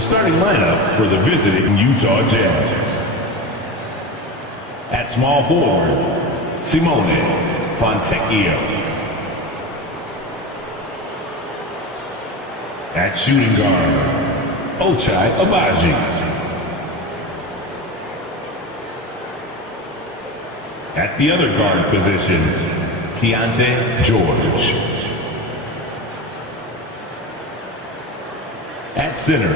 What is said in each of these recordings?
The starting lineup for the visiting Utah Jazz. At small forward, Simone Fontecchio. At shooting guard, Ochai Agbaji. At the other guard position, Keontae George. At center,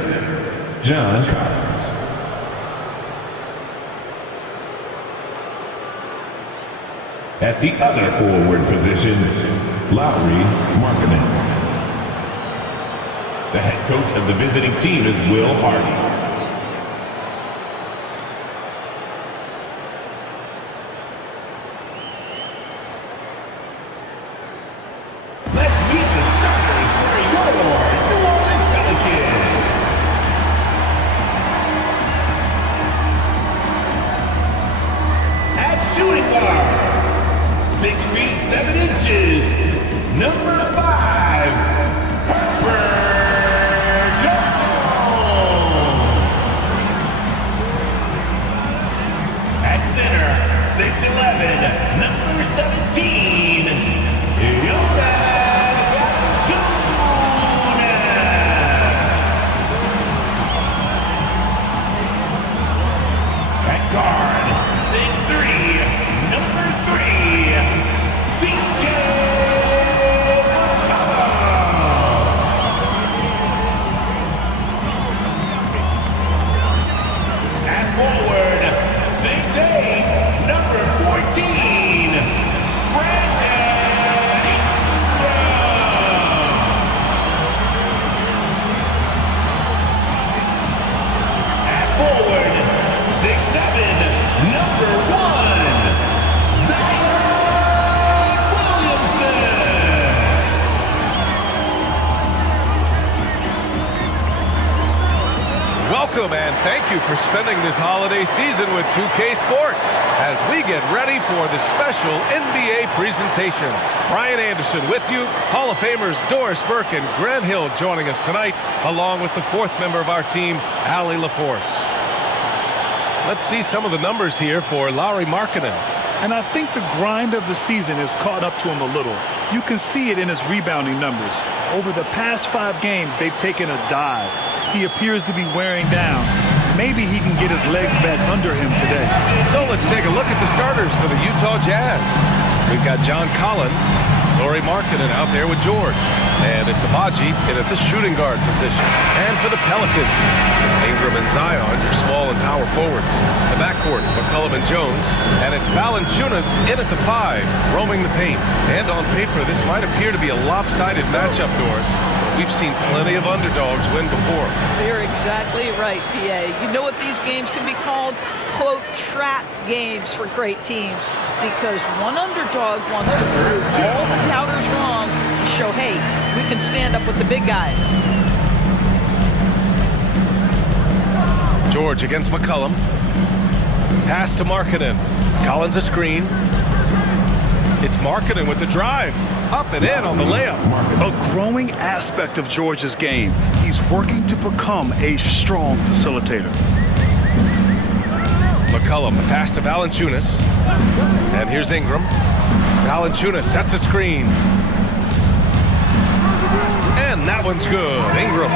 John Collins. At the other forward position, Lauri Markkanen. The head coach of the visiting team is Will Hardy. Welcome and thank you for spending this holiday season with 2K Sports as we get ready for the special NBA presentation. Brian Anderson with you, Hall of Famers Doris Burke and Grant Hill joining us tonight, along with the fourth member of our team, Allie LaForce. Let's see some of the numbers here for Lauri Markkanen. And I think the grind of the season has caught up to him a little. You can see it in his rebounding numbers. Over the past 5 games, they've taken a dive. He appears to be wearing down. Maybe he can get his legs back under him today. So let's take a look at the starters for the Utah Jazz. We've got John Collins, Lauri Markkanen out there with George. And it's Agbaji in at the shooting guard position. And for the Pelicans, Ingram and Zion, your small and power forwards. The backcourt, McCollum and Jones. And it's Valanciunas in at the 5, roaming the paint. And on paper, this might appear to be a lopsided matchup, Doris. We've seen plenty of underdogs win before. You're exactly right, PA. You know what these games can be called? Quote, trap games for great teams. Because one underdog wants to prove all the doubters wrong and show, hey, we can stand up with the big guys. George against McCollum. Pass to Markkanen. Collins a screen. It's Markkanen with the drive. Up and in on the layup. A growing aspect of George's game. He's working to become a strong facilitator. McCollum, the pass to Valanciunas. And here's Ingram. Valanciunas sets a screen. And that one's good. Ingram.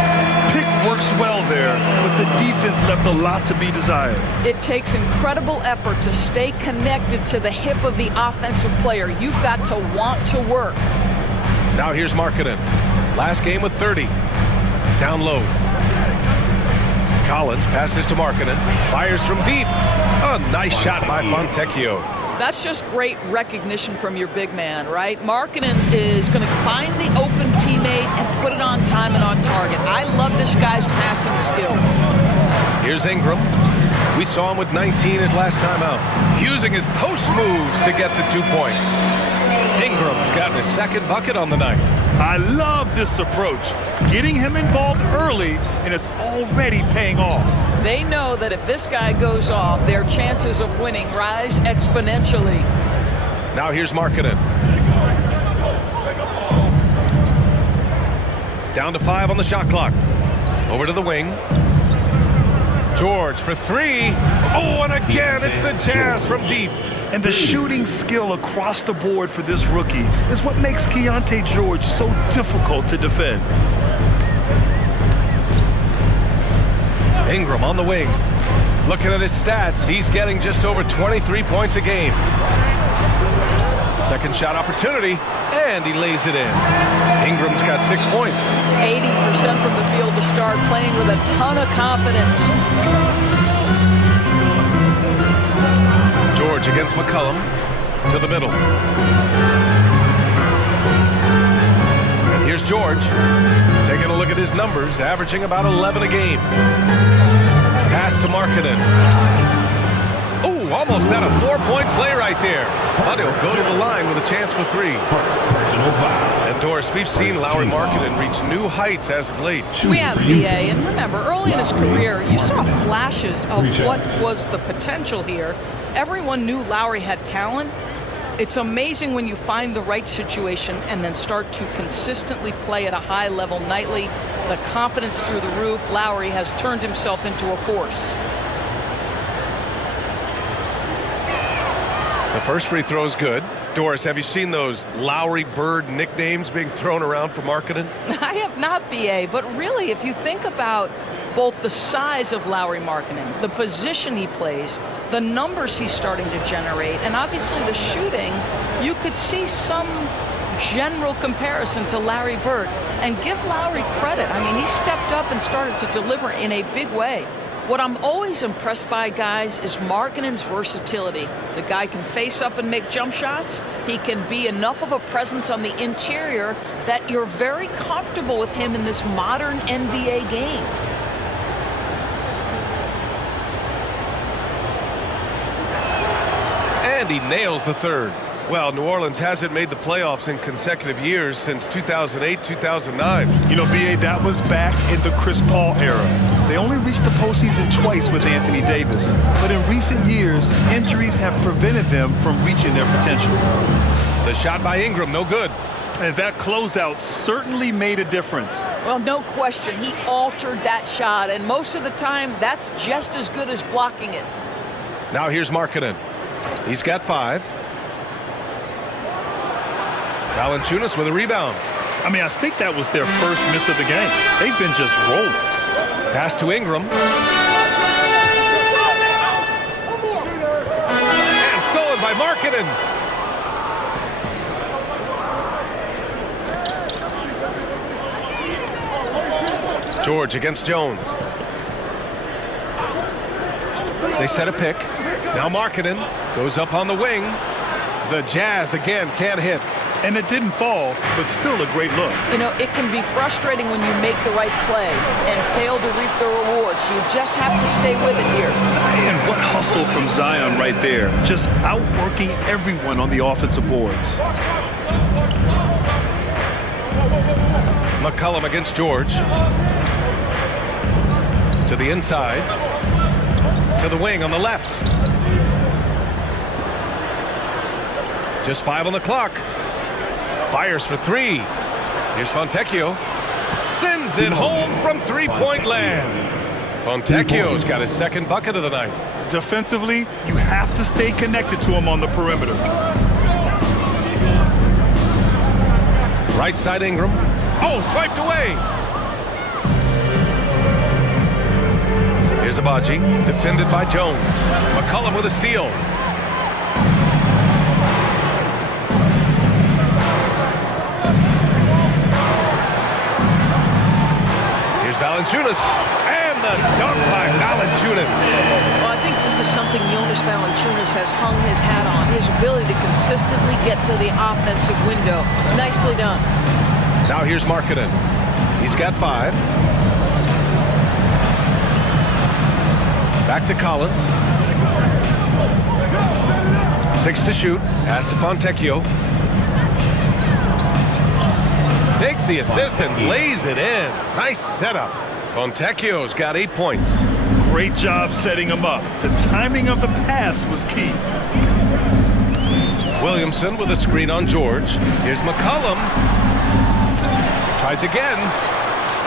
Pick works well there, but the defense left a lot to be desired. It takes incredible effort to stay connected to the hip of the offensive player. You've got to want to work. Now here's Markkanen. Last game with 30. Down low. Collins passes to Markkanen. Fires from deep. A nice shot by Fontecchio. That's just great recognition from your big man, right? Markkanen is going to find the open teammate and put it on time and on target. I love this guy's passing skills. Here's Ingram. We saw him with 19 his last time out, using his post moves to get the 2 points. Ingram's gotten his second bucket on the night. I love this approach. Getting him involved early, and it's already paying off. They know that if this guy goes off, their chances of winning rise exponentially. Now here's Markkanen. Down to 5 on the shot clock. Over to the wing. George for three. Oh, and again, it's the Jazz from deep. And the shooting skill across the board for this rookie is what makes Keontae George so difficult to defend. Ingram on the wing. Looking at his stats, he's getting just over 23 points a game. Second shot opportunity, and he lays it in. Ingram's got 6 points. 80% from the field to start, playing with a ton of confidence. George against McCollum to the middle. And here's George taking a look at his numbers, averaging about 11 a game. Pass to Markkanen. Oh, almost had a 4-point play right there. But he'll go to the line with a chance for three. Personal foul. And Doris, we've seen Lauri Markkanen reach new heights as of late. We have BA, and remember, early in his career, you saw flashes of what was the potential here. Everyone knew Lauri had talent. It's amazing when you find the right situation and then start to consistently play at a high level nightly. The confidence through the roof. Lauri has turned himself into a force. The first free throw is good. Doris, have you seen those Lowry Bird nicknames being thrown around for Markkanen? I have not, BA, but really, if you think about both the size of Lauri Markkanen, the position he plays, the numbers he's starting to generate, and obviously the shooting, you could see some general comparison to Larry Bird. And give Lauri credit. I mean, he stepped up and started to deliver in a big way. What I'm always impressed by, guys, is Markkanen's versatility. The guy can face up and make jump shots. He can be enough of a presence on the interior that you're very comfortable with him in this modern NBA game. And he nails the third. Well, New Orleans hasn't made the playoffs in consecutive years since 2008, 2009. You know, BA, that was back in the Chris Paul era. They only reached the postseason twice with Anthony Davis. But in recent years, injuries have prevented them from reaching their potential. The shot by Ingram, no good. And that closeout certainly made a difference. Well, no question. He altered that shot, and most of the time, that's just as good as blocking it. Now here's Markkanen. He's got 5. Valanciunas with a rebound. I mean, I think that was their first miss of the game. They've been just rolling. Pass to Ingram. And stolen by Markkanen. George against Jones. They set a pick. Now Markkanen goes up on the wing. The Jazz again can't hit. And it didn't fall, but still a great look. You know, it can be frustrating when you make the right play and fail to reap the rewards. You just have to stay with it here. And what hustle from Zion right there. Just outworking everyone on the offensive boards. McCollum against George. To the inside. To the wing on the left. Just 5 on the clock. Fires for 3. Here's Fontecchio. Sends it home from three-point land. Fontecchio's got his second bucket of the night. Defensively, you have to stay connected to him on the perimeter. Right side Ingram. Oh, swiped away. Here's Abaji, defended by Jones. McCollum with a steal. Valanciunas, and the dunk by Valanciunas. Well, I think this is something Jonas Valanciunas has hung his hat on, his ability to consistently get to the offensive window. Nicely done. Now here's Markkanen. He's got 5. Back to Collins. 6 to shoot. Pass to Fontecchio. Takes the assist and lays it in. Nice setup. Fontecchio's got 8 points. Great job setting him up. The timing of the pass was key. Williamson with a screen on George. Here's McCollum. Tries again.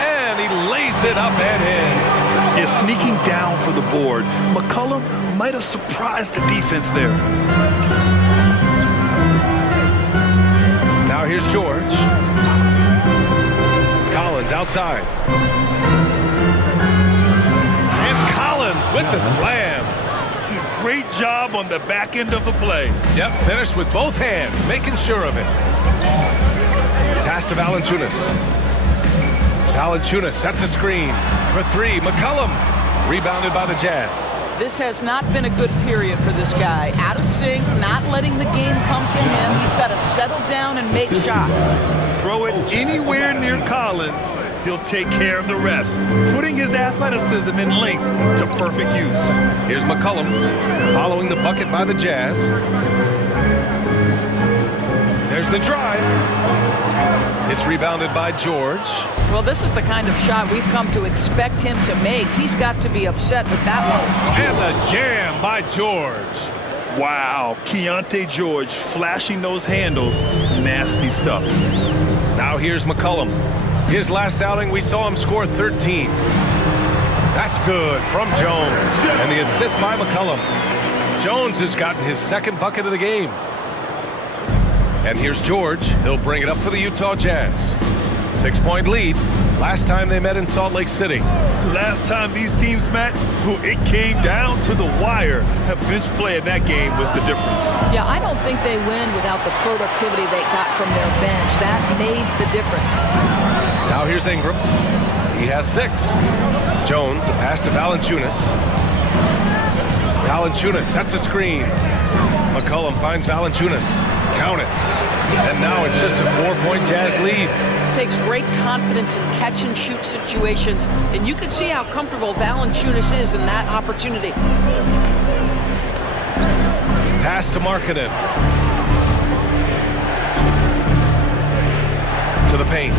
And he lays it up and in. is sneaking down for the board. McCollum might have surprised the defense there. Now here's George. Collins outside. And Collins with the slam. Great job on the back end of the play. Yep, finished with both hands, making sure of it. Pass to Valanciunas. Valanciunas sets a screen for three. McCollum rebounded by the Jazz. This has not been a good period for this guy. Out of sync, not letting the game come to him. He's got to settle down and make shots. Throw it anywhere near Collins, he'll take care of the rest, putting his athleticism and length to perfect use. Here's McCollum following the bucket by the Jazz. There's the drive. It's rebounded by George. Well, this is the kind of shot we've come to expect him to make. He's got to be upset with that one. And the jam by George. Wow, Keontae George flashing those handles. Nasty stuff. Now here's McCollum. His last outing, we saw him score 13. That's good from Jones. And the assist by McCollum. Jones has gotten his second bucket of the game. And here's George. He'll bring it up for the Utah Jazz. 6-point lead. Last time they met in Salt Lake City. Last time these teams met, it came down to the wire. A bench play in that game was the difference. Yeah, I don't think they win without the productivity they got from their bench. That made the difference. Now here's Ingram. He has 6. Jones, the pass to Valanciunas. Valanciunas sets a screen. McCollum finds Valanciunas. Count it. And now it's just a 4-point Jazz lead. Takes great confidence in catch-and-shoot situations, and you can see how comfortable Valanciunas is in that opportunity. Pass to Markkanen. To the paint.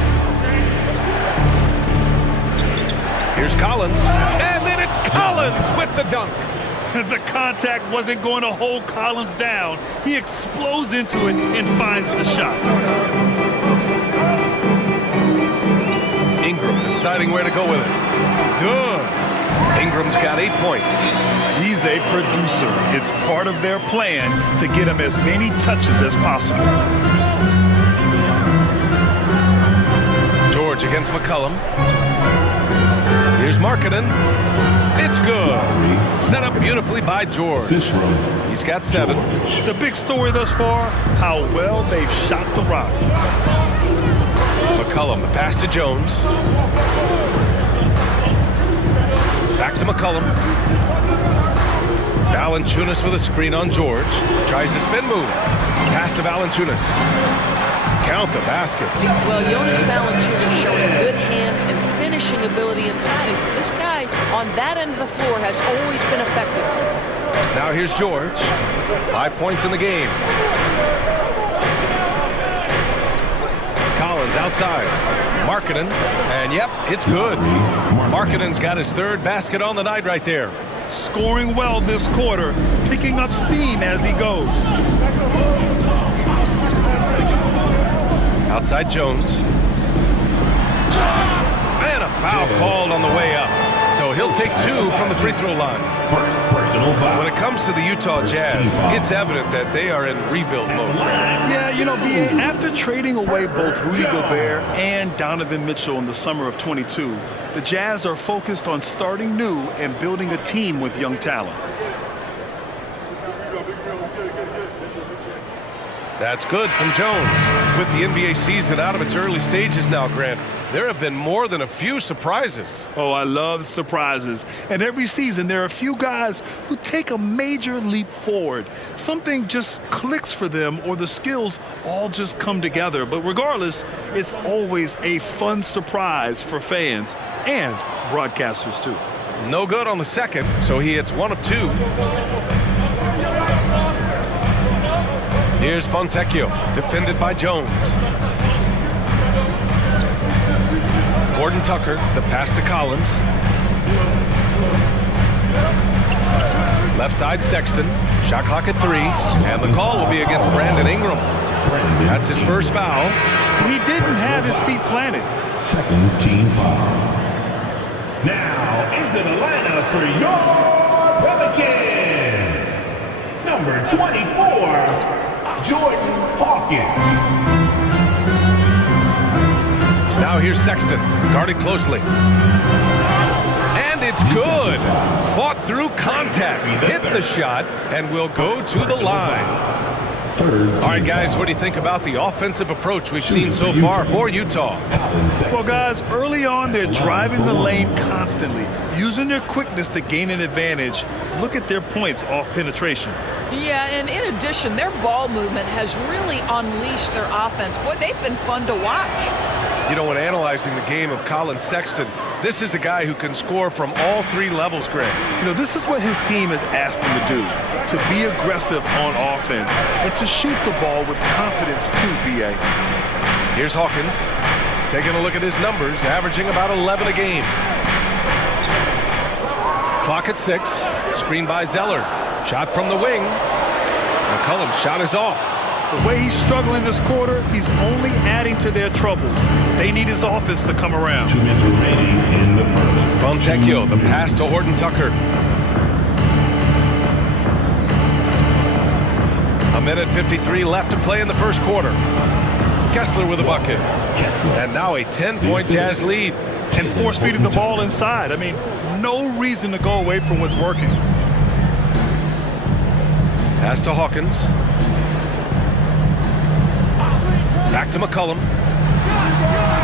Here's Collins. And then it's Collins with the dunk. The contact wasn't going to hold Collins down. He explodes into it and finds the shot. Ingram deciding where to go with it. Good. Ingram's got 8 points. He's a producer. It's part of their plan to get him as many touches as possible. George against McCollum. Here's Markkanen. It's good. Set up beautifully by George. He's got 7. The big story thus far, how well they've shot the rock. McCollum, the pass to Jones. Back to McCollum. Valanciunas with a screen on George. Tries to spin move. Pass to Valanciunas. Count the basket. Well, Jonas Valanciunas showing good hands and finishing ability inside. And this guy on that end of the floor has always been effective. Now here's George. 5 points in the game. Collins outside. Markkanen. And yep, it's good. Markkanen's got his 3rd basket on the night right there. Scoring well this quarter, picking up steam as he goes. Outside Jones. And a foul called on the way up. So he'll take 2 from the free throw line. Personal foul. When it comes to the Utah Jazz, it's evident that they are in rebuild mode. Yeah, you know, B.A., after trading away both Rudy Gobert and Donovan Mitchell in the summer of 22, the Jazz are focused on starting new and building a team with young talent. That's good from Jones. With the NBA season out of its early stages now, Grant, there have been more than a few surprises. Oh, I love surprises. And every season, there are a few guys who take a major leap forward. Something just clicks for them, or the skills all just come together. But regardless, it's always a fun surprise for fans and broadcasters, too. No good on the second, so he hits 1 of 2. Here's Fontecchio, defended by Jones. Gordon Tucker, the pass to Collins. Left side Sexton, shot clock at 3, and the call will be against Brandon Ingram. That's his first foul. He didn't have his feet planted. Second team foul. Now into the lineup for your Pelicans, number 24, Jordan Hawkins. Now here's Sexton, guarded closely. And it's good. Fought through contact, hit the shot, and will go to the line. All right, guys, what do you think about the offensive approach we've seen so far for Utah? Well, guys, early on, they're driving the lane constantly, using their quickness to gain an advantage. Look at their points off penetration. Yeah, and in addition, their ball movement has really unleashed their offense. Boy, they've been fun to watch. You know, when analyzing the game of Colin Sexton, this is a guy who can score from all three levels, Greg. You know, this is what his team has asked him to do, to be aggressive on offense and to shoot the ball with confidence too, B.A. Here's Hawkins, taking a look at his numbers, averaging about 11 a game. Clock at 6, screen by Zeller. Shot from the wing. McCollum's shot is off. The way he's struggling this quarter, he's only adding to their troubles. They need his offense to come around. 2 minutes remaining in the first. Fontecchio, the pass to Horton Tucker. A minute 53 left to play in the first quarter. Kessler with a bucket. And now a 10-point Jazz lead. And force feeding the ball inside. I mean, no reason to go away from what's working. Pass to Hawkins. Back to McCollum.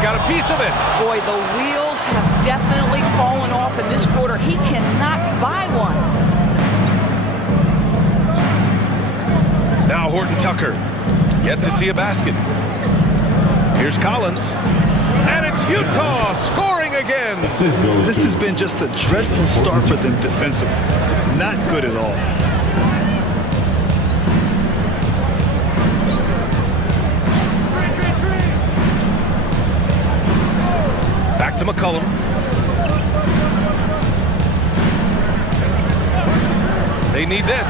Got a piece of it. Boy, the wheels have definitely fallen off in this quarter. He cannot buy one. Now Horton Tucker. Yet to see a basket. Here's Collins. And it's Utah scoring again. This has been just a dreadful start for them defensively. Not good at all. Back to McCollum. They need this.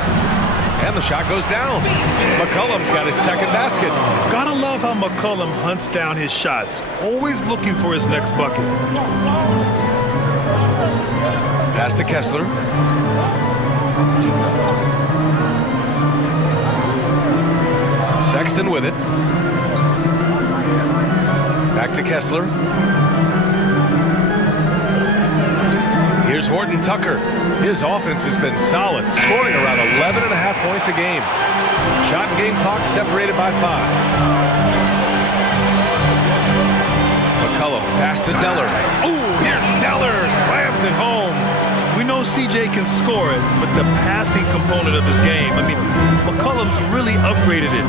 And the shot goes down. McCollum's got his second basket. Gotta love how McCollum hunts down his shots, always looking for his next bucket. Pass to Kessler. Sexton with it. Back to Kessler. Here's Horton Tucker. His offense has been solid, scoring around 11.5 points a game. Shot and game clock separated by 5. McCollum, pass to Zeller. Ooh, here's Zeller, slams it home. We know CJ can score it, but the passing component of his game, I mean, McCollum's really upgraded it.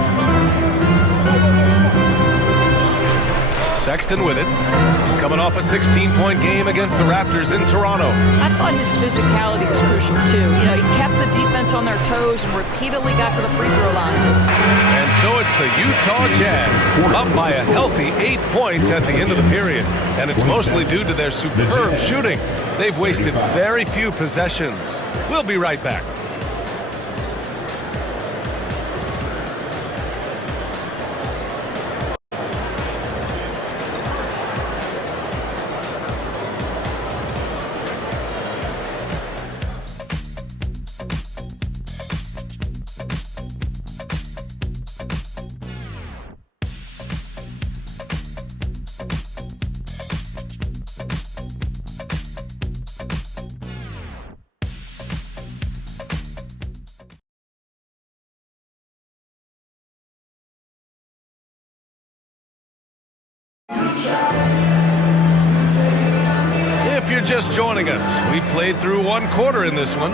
Sexton with it. Coming off a 16-point game against the Raptors in Toronto. I thought his physicality was crucial, too. You know, he kept the defense on their toes and repeatedly got to the free throw line. And so it's the Utah Jazz up by a healthy 8 points at the end of the period. And it's mostly due to their superb shooting. They've wasted very few possessions. We'll be right back. If you're just joining us, we played through one quarter in this one.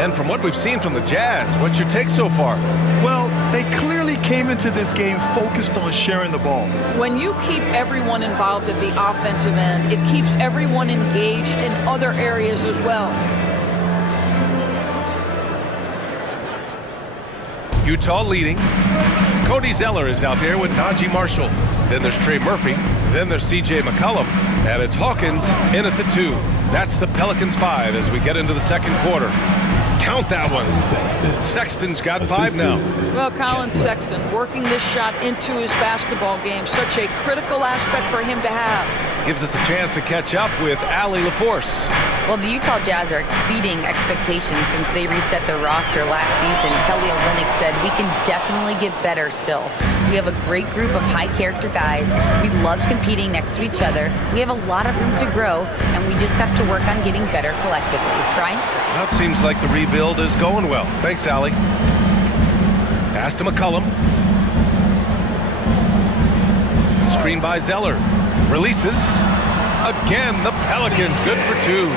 And from what we've seen from the Jazz, what's your take so far? Well, they clearly came into this game focused on sharing the ball. When you keep everyone involved at the offensive end, it keeps everyone engaged in other areas as well. Utah leading. Cody Zeller is out there with Najee Marshall. Then there's Trey Murphy. Then there's C.J. McCollum. And it's Hawkins in at the 2. That's the Pelicans 5 as we get into the second quarter. Count that one. Sexton's got 5 now. Well, Colin Sexton working this shot into his basketball game. Such a critical aspect for him to have. gives us a chance to catch up with Allie LaForce. Well, the Utah Jazz are exceeding expectations since they reset their roster last season. Kelly Olynyk said, "We can definitely get better still. We have a great group of high-character guys. We love competing next to each other. We have a lot of room to grow, and we just have to work on getting better collectively." Brian? Well, it seems like the rebuild is going well. Thanks, Allie. Pass to McCollum. Screen by Zeller. Releases. Again, the Pelicans good for two.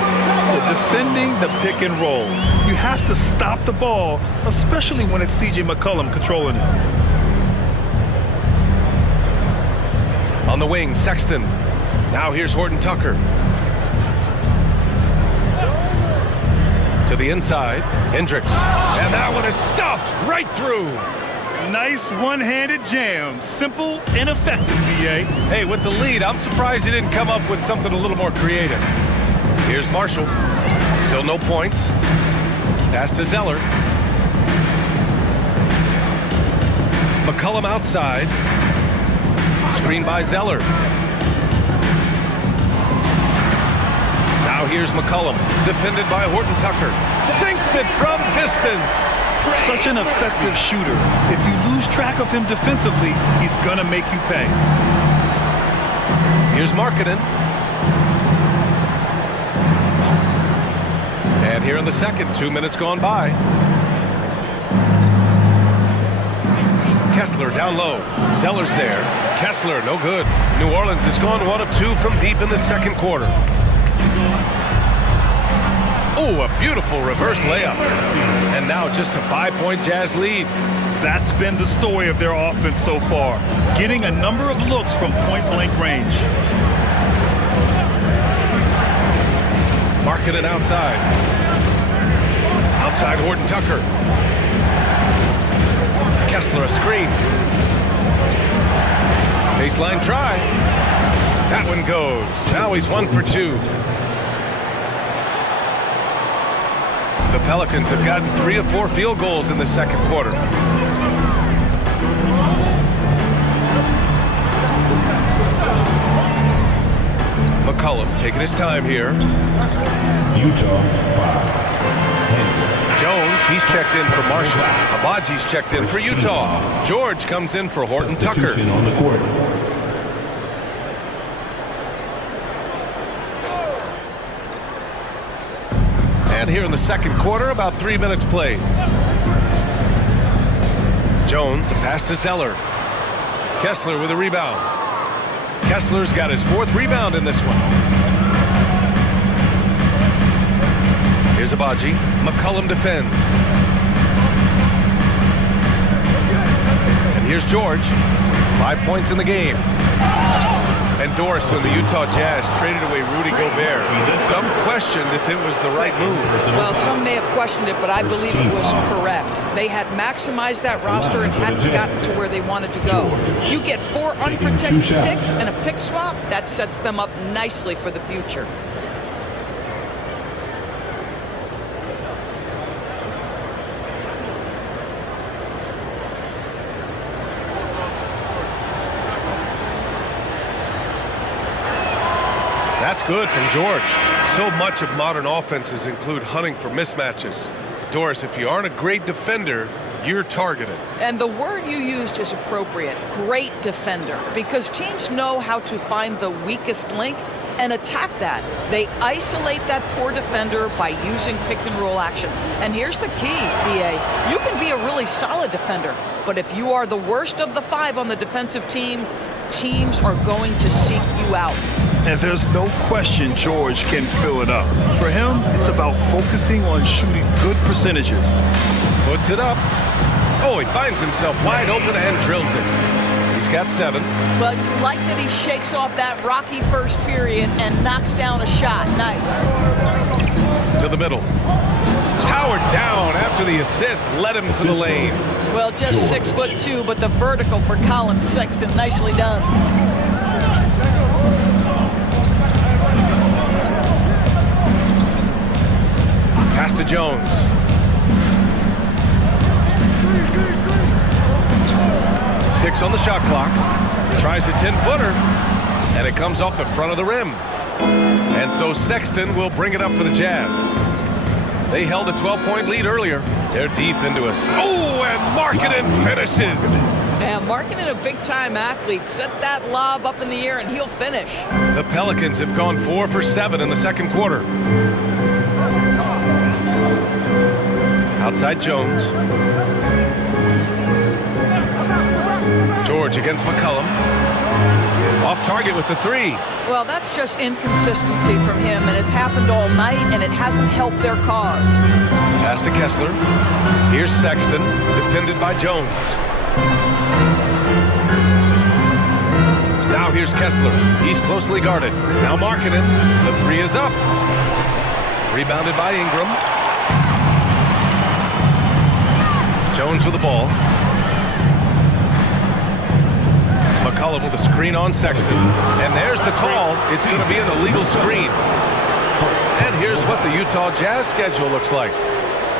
Defending the pick and roll. You have to stop the ball, especially when it's C.J. McCollum controlling it. On the wing, Sexton. Now here's Horton Tucker. To the inside, Hendricks. And that one is stuffed right through. Nice one-handed jam. Simple and effective, B.A. Hey, with the lead, I'm surprised he didn't come up with something a little more creative. Here's Marshall. Still no points. Pass to Zeller. McCollum outside. Screen by Zeller. Now here's McCollum, defended by Horton Tucker. Sinks it from distance. Such an effective shooter. If you lose track of him defensively, he's going to make you pay. Here's Markkanen. And here in the second, 2 minutes gone by. Kessler down low. Zeller's there. Kessler, no good. New Orleans has gone 1 of 2 from deep in the second quarter. Oh, a beautiful reverse layup. And now just a 5-point Jazz lead. That's been the story of their offense so far, getting a number of looks from point-blank range. Markkanen outside. Outside Horton Tucker. Kessler a screen. Baseline try. That one goes. Now he's 1 for 2. The Pelicans have gotten 3 of 4 field goals in the second quarter. McCollum taking his time here. Utah 5. Jones, he's checked in for Marshall. Abaji's checked in for Utah. George comes in for Horton Tucker. Substitution on the court. And here in the second quarter, about 3 minutes played. Jones, the pass to Zeller. Kessler with a rebound. Kessler's got his 4th rebound in this one. Here's Abaji. McCollum defends. And here's George. 5 points in the game. And Doris, when the Utah Jazz traded away Rudy Gobert, some questioned if it was the right move. Well, some may have questioned it, but I believe it was correct. They had maximized that roster and hadn't gotten to where they wanted to go. You get 4 unprotected picks and a pick swap, that sets them up nicely for the future. That's good from George. So much of modern offenses include hunting for mismatches. Doris, if you aren't a great defender, you're targeted. And the word you used is appropriate, great defender, because teams know how to find the weakest link and attack that. They isolate that poor defender by using pick and roll action. And here's the key, BA. You can be a really solid defender, but if you are the worst of the 5 on the defensive team, teams are going to seek you out. And there's no question George can fill it up. For him, it's about focusing on shooting good percentages. Puts it up. Oh, he finds himself wide open and drills it. He's got 7. But like that he shakes off that rocky first period and knocks down a shot. Nice. To the middle. Powered down after the assist led him to the lane. Well, just 6'2", but the vertical for Colin Sexton. Nicely done. Pass to Jones. Six on the shot clock. Tries a 10-footer. And it comes off the front of the rim. And so Sexton will bring it up for the Jazz. They held a 12-point lead earlier. They're deep into us. Oh, and Markkanen finishes. Yeah, Markkanen, a big-time athlete. Set that lob up in the air, and he'll finish. The Pelicans have gone 4 for 7 in the second quarter. Outside Jones. George against McCollum. Off target with the three. Well, that's just inconsistency from him, and it's happened all night, and it hasn't helped their cause. Pass to Kessler. Here's Sexton, defended by Jones. Now here's Kessler. He's closely guarded. Now Markkanen. The three is up. Rebounded by Ingram. Jones with the ball. McCollum with a screen on Sexton. And there's the call. It's going to be an illegal screen. And here's what the Utah Jazz schedule looks like.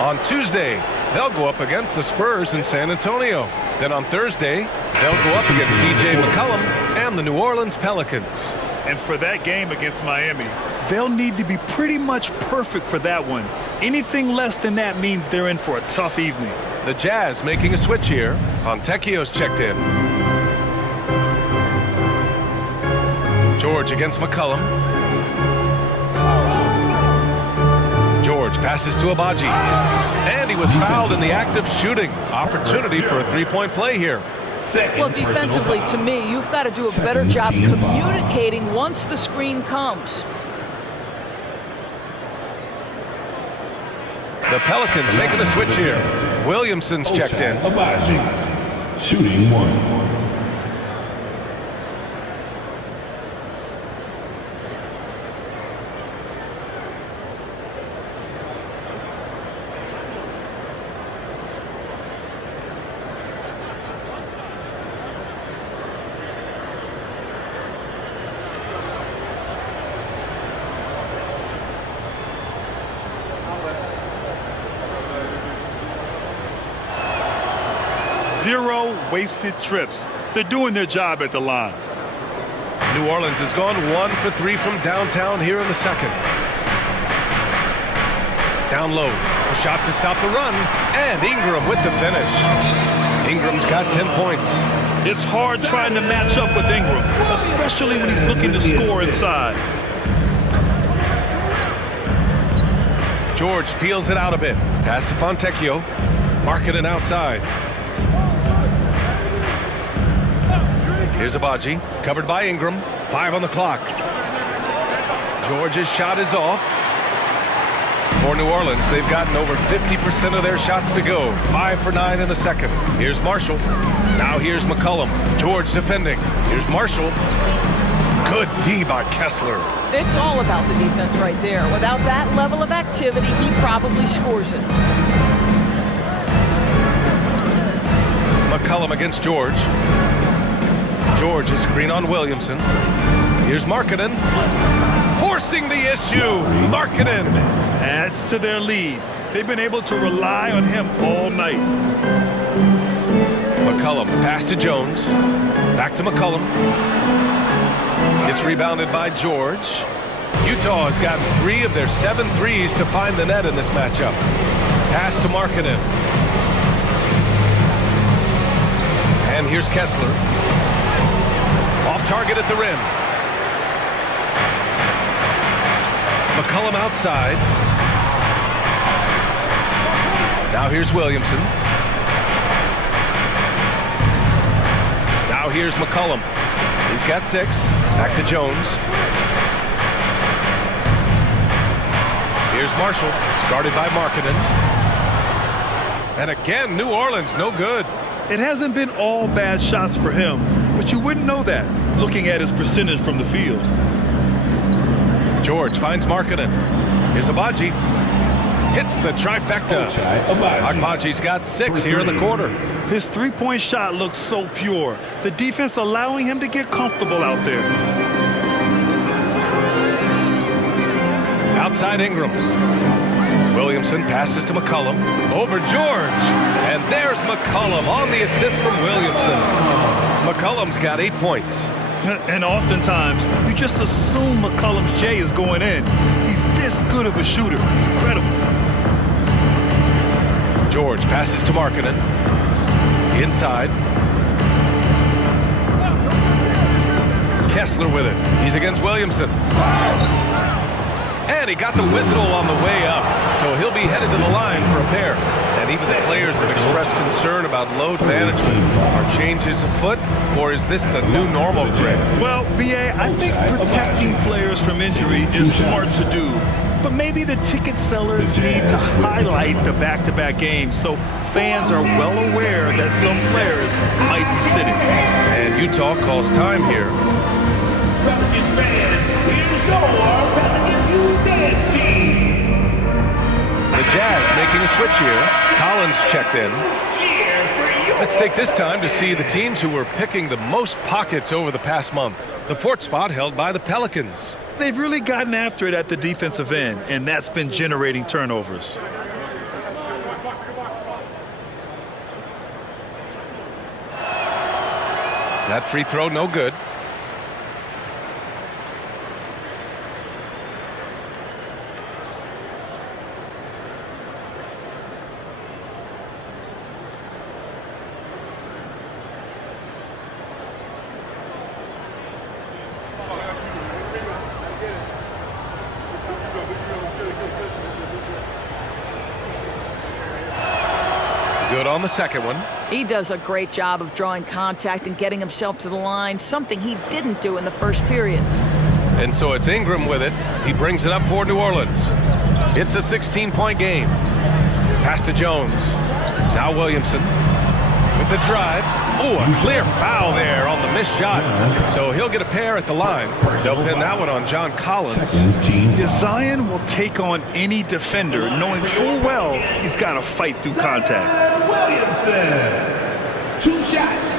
On Tuesday, they'll go up against the Spurs in San Antonio. Then on Thursday, they'll go up against C.J. McCollum and the New Orleans Pelicans. And for that game against Miami, they'll need to be pretty much perfect for that one. Anything less than that means they're in for a tough evening. The Jazz making a switch here. Fontecchio's checked in. George against McCollum. George passes to Agbaji. And he was fouled in the act of shooting. Opportunity for a three-point play here. Well, defensively, to me, you've got to do a better job communicating once the screen comes. The Pelicans making a switch here. Williamson's checked in. Agbaji, shooting one. Zero wasted trips. They're doing their job at the line. New Orleans has gone 1 for 3 from downtown here in the second. Down low. A shot to stop the run. And Ingram with the finish. Ingram's got 10 points. It's hard trying to match up with Ingram, especially when he's looking to score inside. George feels it out a bit. Pass to Fontecchio. Markkanen outside. Here's Agbaji, covered by Ingram. 5 on the clock. George's shot is off. For New Orleans, they've gotten over 50% of their shots to go. 5 for 9 in the second. Here's Marshall. Now here's McCollum. George defending. Here's Marshall. Good D by Kessler. It's all about the defense right there. Without that level of activity, he probably scores it. McCollum against George. George is screen on Williamson. Here's Markkanen. Forcing the issue. Markkanen Adds to their lead. They've been able to rely on him all night. McCollum, pass to Jones. Back to McCollum. It's rebounded by George. Utah has gotten 3 of their 7 threes to find the net in this matchup. Pass to Markkanen. And here's Kessler. Off target at the rim. McCollum outside. Now here's Williamson. Now here's McCollum. He's got 6. Back to Jones. Here's Marshall. It's guarded by Markkanen. And again, New Orleans, no good. It hasn't been all bad shots for him, but you wouldn't know that looking at his percentage from the field. George finds Markkanen. Here's Agbaji. Hits the trifecta. Agbaji's got 6 here in the quarter. His three-point shot looks so pure. The defense allowing him to get comfortable out there. Outside Ingram. Williamson passes to McCollum. Over George. And there's McCollum on the assist from Williamson. McCollum's got 8 points. And oftentimes, you just assume McCollum's J is going in. He's this good of a shooter. It's incredible. George passes to Markkanen. Inside. Kessler with it. He's against Williamson. And he got the whistle on the way up, so he'll be headed to the line for a pair. And even the players have expressed concern about load management. Are changes afoot, or is this the new normal, Greg? Well, B.A., I think protecting players from injury is smart to do. But maybe the ticket sellers need to highlight the back-to-back games so fans are well aware that some players might be sitting. And Utah calls time here. Pelicans fans, here's your Pelicans U Dance Team. The Jazz making a switch here. Collins checked in. Let's take this time to see the teams who were picking the most pockets over the past month. The fourth spot held by the Pelicans. They've really gotten after it at the defensive end, and that's been generating turnovers. That free throw, no good. Good on the second one. He does a great job of drawing contact and getting himself to the line, something he didn't do in the first period. And so it's Ingram with it. He brings it up for New Orleans. It's a 16-point game. Pass to Jones. Now Williamson with the drive. Oh, a clear foul there on the missed shot. So he'll get a pair at the line. They'll pin that one on John Collins. Zion will take on any defender, knowing full well he's got to fight through contact. Williamson, 2 shots.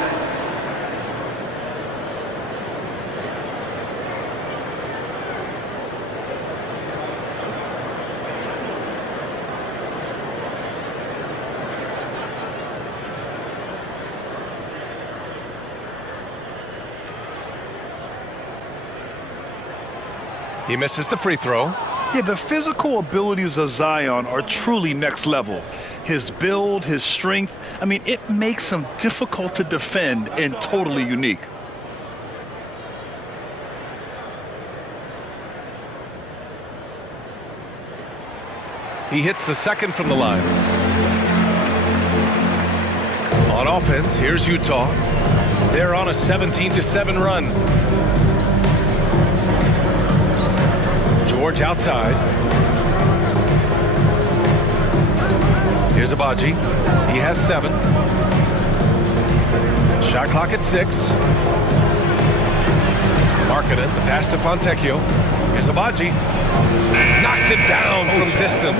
He misses the free throw. Yeah, the physical abilities of Zion are truly next level. His build, his strength, I mean, it makes him difficult to defend and totally unique. He hits the second from the line. On offense, here's Utah. They're on a 17-7 run. George outside. Here's Abaji. He has 7. Shot clock at 6. Markkanen, the pass to Fontecchio. Here's Abaji. Knocks it down from distance.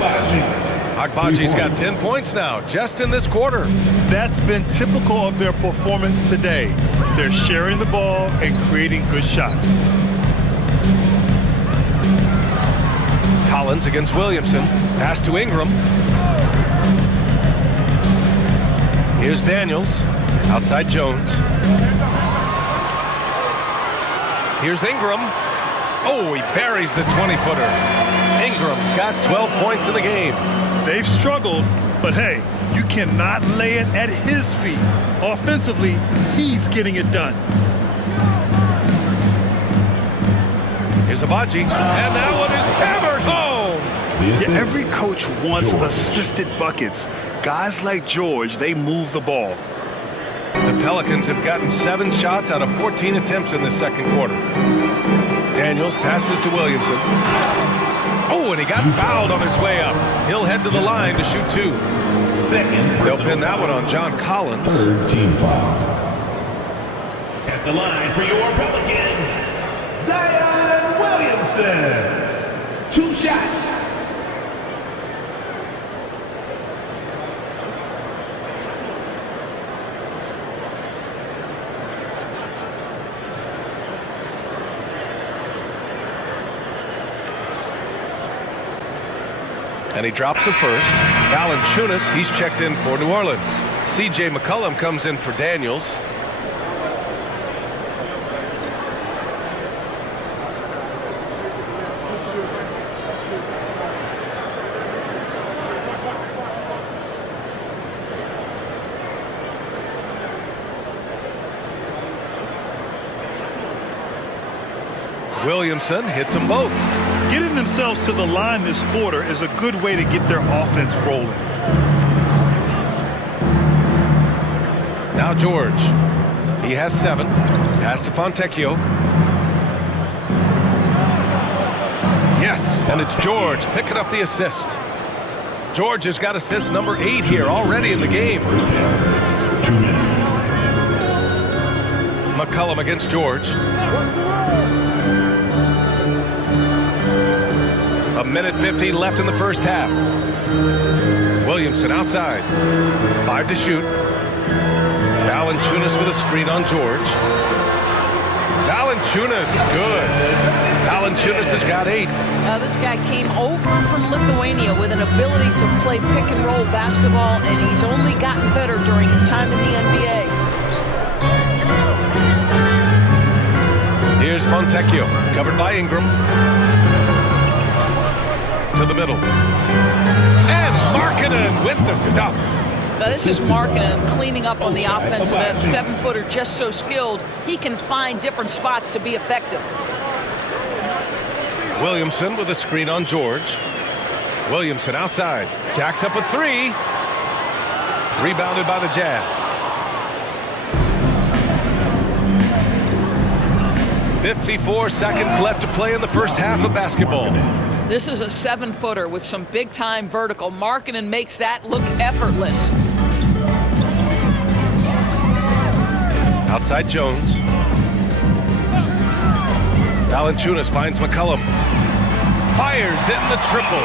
Agbaji's got 10 points now, just in this quarter. That's been typical of their performance today. They're sharing the ball and creating good shots. Collins against Williamson. Pass to Ingram. Here's Daniels. Outside Jones. Here's Ingram. Oh, he buries the 20-footer. Ingram's got 12 points in the game. They've struggled, but hey, you cannot lay it at his feet. Offensively, he's getting it done. Here's Abaji, and that one is hammered home. Yeah, every coach wants assisted buckets. Guys like George, they move the ball. The Pelicans have gotten 7 shots out of 14 attempts in the second quarter. Daniels passes to Williamson. Oh, and he got fouled on his way up. He'll head to the line to shoot 2. They'll pin that one on John Collins. Third team foul. At the line for your Pelicans, Zion Williamson. 2 shots. And he drops the first. Valanciunas, he's checked in for New Orleans. C.J. McCollum comes in for Daniels. Williamson hits them both. Getting themselves to the line this quarter is a good way to get their offense rolling. Now George. He has 7. Pass to Fontecchio. Yes, and it's George picking up the assist. George has got assist number 8 here already in the game. First half, 2 minutes. McCollum against George. A minute 15 left in the first half. Williamson outside. 5 to shoot. Valanciunas with a screen on George. Valanciunas, good. Valanciunas has got 8. This guy came over from Lithuania with an ability to play pick and roll basketball, and he's only gotten better during his time in the NBA. Here's Fontecchio, covered by Ingram. To the middle. And Markkanen with the stuff. Now this is Markkanen cleaning up on the offensive end. 7-footer, just so skilled. He can find different spots to be effective. Williamson with a screen on George. Williamson outside. Jacks up a 3. Rebounded by the Jazz. 54 seconds left to play in the first half of basketball. This is a 7-footer with some big-time vertical. Markkanen makes that look effortless. Outside Jones. Valanciunas finds McCollum. Fires in the triple.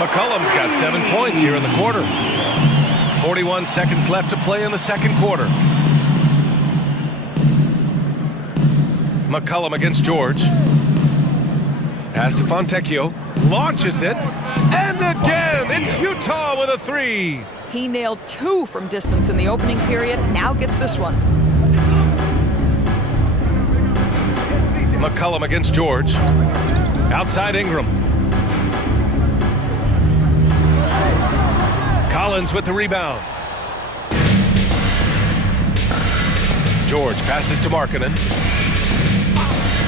McCollum's got 7 points here in the quarter. 41 seconds left to play in the second quarter. McCollum against George. Pass to Fontecchio. Launches it. And again, it's Utah with a 3. He nailed 2 from distance in the opening period. Now gets this one. McCollum against George. Outside Ingram. Collins with the rebound. George passes to Markkanen.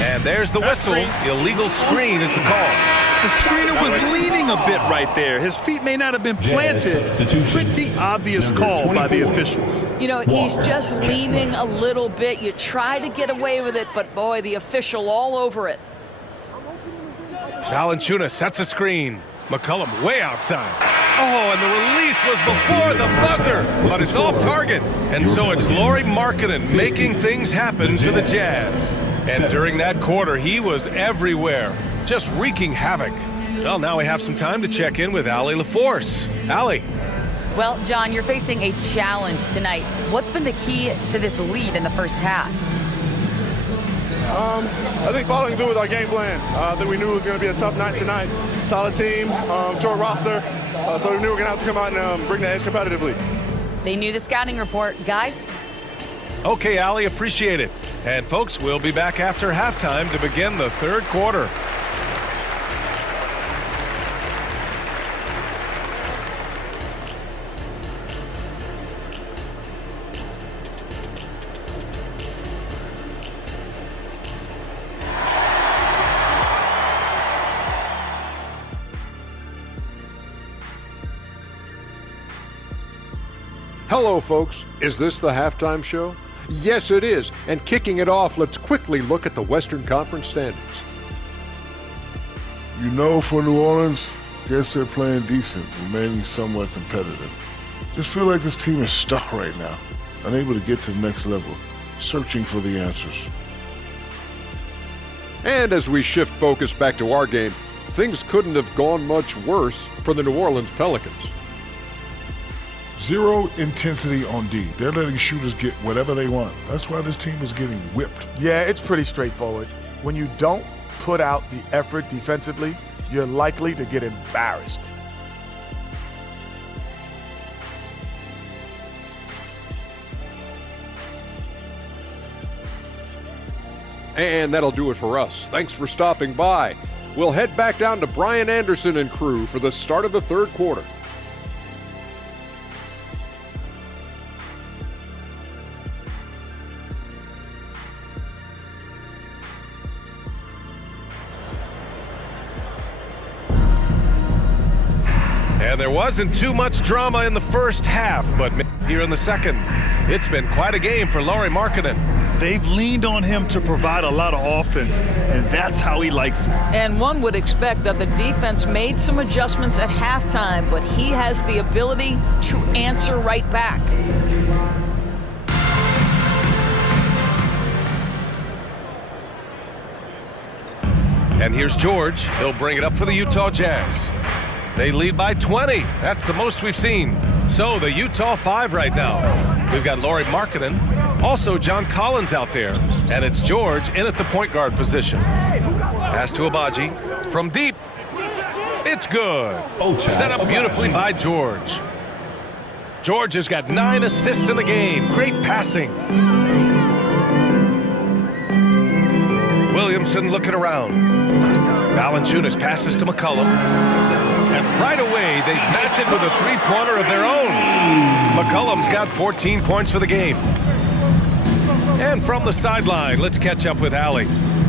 And there's the whistle. Illegal screen is the call. The screener was leaning a bit right there. His feet may not have been planted. Pretty obvious call by the officials. You know, he's just leaning a little bit. You try to get away with it, but boy, the official all over it. Valanciunas sets a screen. McCollum way outside. Oh, and the release was before the buzzer, but it's off target. And so it's Lauri Markkanen making things happen for the Jazz. And during that quarter, he was everywhere, just wreaking havoc. Well, now we have some time to check in with Allie LaForce. Allie. Well, John, you're facing a challenge tonight. What's been the key to this lead in the first half? I think following through with our game plan. That we knew it was going to be a tough night tonight. Solid team, short roster, so we knew we were going to have to come out and bring the edge competitively. They knew the scouting report. Guys? Okay, Allie, appreciate it. And folks, we'll be back after halftime to begin the third quarter. Hello, folks. Is this the halftime show? Yes, it is. And kicking it off, let's quickly look at the Western Conference standings. You know, for New Orleans, guess they're playing decent, remaining somewhat competitive. Just feel like this team is stuck right now, unable to get to the next level, searching for the answers. And as we shift focus back to our game, things couldn't have gone much worse for the New Orleans Pelicans. Zero intensity on D. They're letting shooters get whatever they want. That's why this team is getting whipped. Yeah, it's pretty straightforward. When you don't put out the effort defensively, you're likely to get embarrassed. And that'll do it for us. Thanks for stopping by. We'll head back down to Brian Anderson and crew for the start of the third quarter. And there wasn't too much drama in the first half, but here in the second, it's been quite a game for Lauri Markkanen. They've leaned on him to provide a lot of offense, and that's how he likes it. And one would expect that the defense made some adjustments at halftime, but he has the ability to answer right back. And here's George. He'll bring it up for the Utah Jazz. They lead by 20. That's the most we've seen. So the Utah 5 right now. We've got Lauri Markkanen, also John Collins out there, and it's George in at the point guard position. Pass to Agbaji from deep. It's good. Set up beautifully by George. George has got 9 assists in the game. Great passing. Williamson looking around. Valanciunas passes to McCollum. And right away, they match it with a three-pointer of their own. McCollum's got 14 points for the game. And from the sideline, let's catch up with Allie.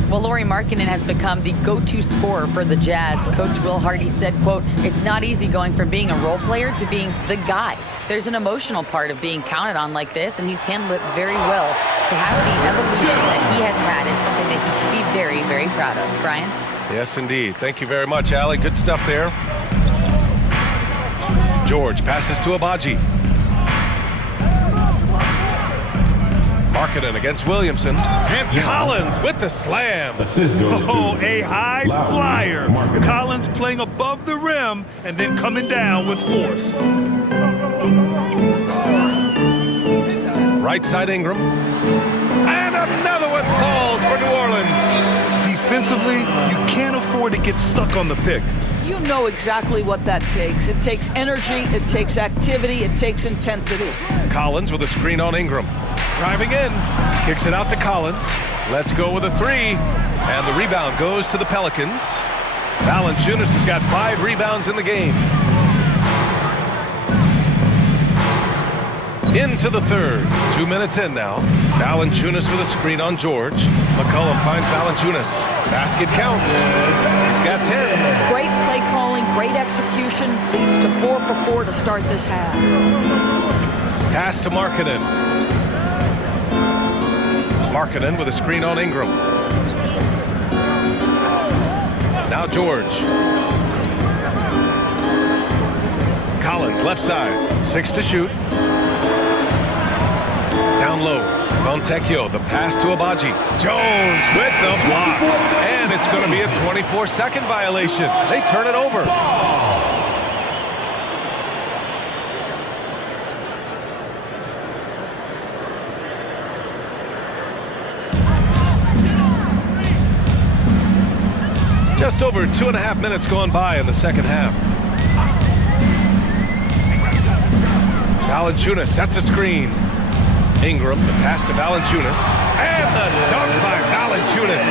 Well, Lauri Markkanen has become the go-to scorer for the Jazz. Coach Will Hardy said, quote, "It's not easy going from being a role player to being the guy. There's an emotional part of being counted on like this, and he's handled it very well. To have the evolution that he has had is something that he should be very, very proud of." Brian? Yes, indeed. Thank you very much, Allie. Good stuff there. George passes to Agbaji. Markkanen against Williamson. And Collins with the slam. Oh, a high flyer. Collins playing above the rim and then coming down with force. Right side Ingram. And another one falls for New Orleans. Defensively, you can't afford to get stuck on the pick. You know exactly what that takes. It takes energy, it takes activity, it takes intensity. Collins with a screen on Ingram. Driving in, kicks it out to Collins. Let's go with a three. And the rebound goes to the Pelicans. Valanciunas has got 5 rebounds in the game. Into the third. 2 minutes in now. Valanciunas with a screen on George. McCollum finds Valanciunas. Basket counts. He's got 10. Great play calling, great execution, leads to 4 for 4 to start this half. Pass to Markkanen. Markkanen with a screen on Ingram. Now George. Collins left side. 6 to shoot. Down low. Fontecchio, the pass to Agbaji. Jones with the block. And it's going to be a 24-second violation. They turn it over. Just over 2.5 minutes gone by in the second half. Valanciunas sets a screen. Ingram, the pass to Valanciunas. And the dunk by Valanciunas.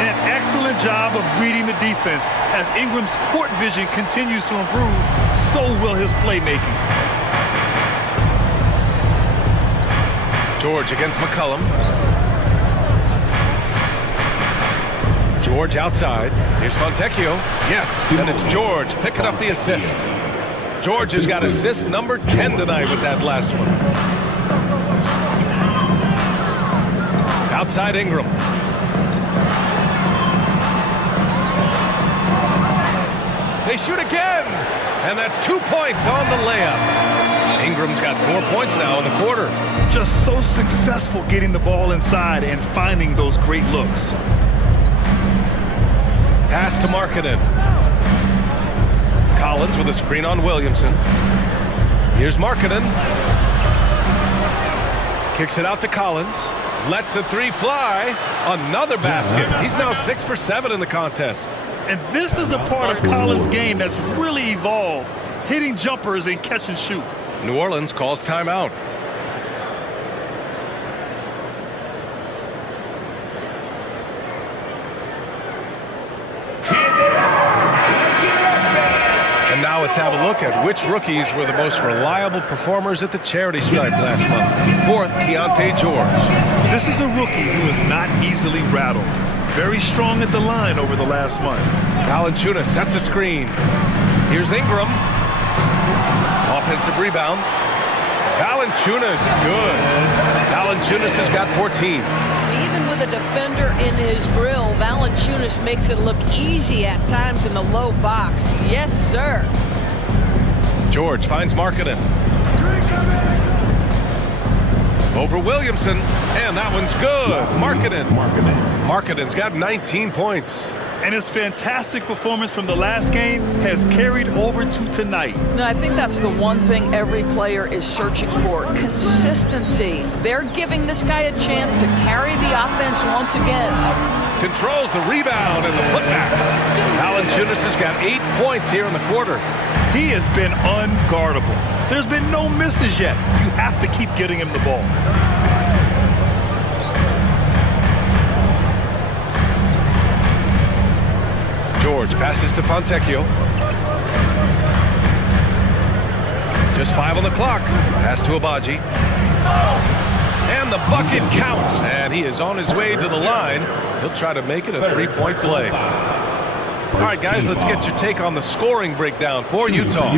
An excellent job of reading the defense. As Ingram's court vision continues to improve, so will his playmaking. George against McCollum. George outside. Here's Fontecchio. Yes, and it's George picking up the assist. George has got assist number 10 tonight with that last one. Outside Ingram. They shoot again, and that's 2 points on the layup. Ingram's got 4 points now in the quarter. Just so successful getting the ball inside and finding those great looks. Pass to Markkanen. Collins with a screen on Williamson. Here's Markkanen. Kicks it out to Collins. Lets the three fly. Another basket. He's now 6 for 7 in the contest. And this is a part of Collins' game that's really evolved. Hitting jumpers and catch and shoot. New Orleans calls timeout. And now let's have a look at which rookies were the most reliable performers at the charity stripe last month. 4th, Keontae George. This is a rookie who is not easily rattled. Very strong at the line over the last month. Valanciunas sets a screen. Here's Ingram. offensive rebound. Valanciunas, good. Valanciunas has got 14. Even with a defender in his grill, Valanciunas makes it look easy at times in the low box. Yes, sir. George finds Markkanen. Over Williamson, and that one's good. Markkanen's got 19 points. And his fantastic performance from the last game has carried over to tonight. No, I think that's the one thing every player is searching for, consistency. They're giving this guy a chance to carry the offense once again. Controls the rebound and the putback. Valanciunas has got 8 points here in the quarter. He has been unguardable. There's been no misses yet. You have to keep getting him the ball. George passes to Fontecchio. Just 5 on the clock. Pass to Agbaji. And the bucket counts. And he is on his way to the line. He'll try to make it a three-point play. All right, guys, let's get your take on the scoring breakdown for Utah.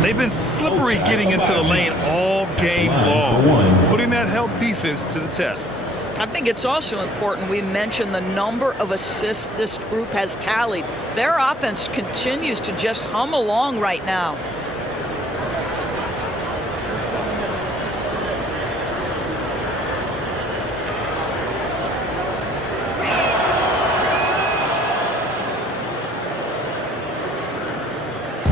They've been slippery getting into the lane all game long, putting that help defense to the test. I think it's also important we mention the number of assists this group has tallied. Their offense continues to just hum along right now.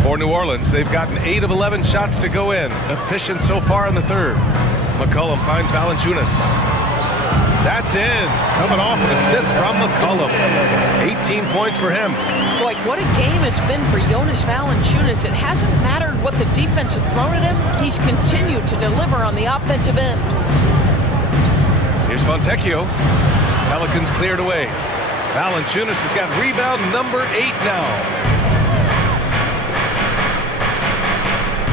For New Orleans, they've gotten 8 of 11 shots to go in. Efficient so far in the third. McCollum finds Valanciunas. That's in. Coming off an assist from McCollum. 18 points for him. Boy, what a game it's been for Jonas Valanciunas. It hasn't mattered what the defense has thrown at him. He's continued to deliver on the offensive end. Here's Fontecchio. Pelicans cleared away. Valanciunas has got rebound number 8 now.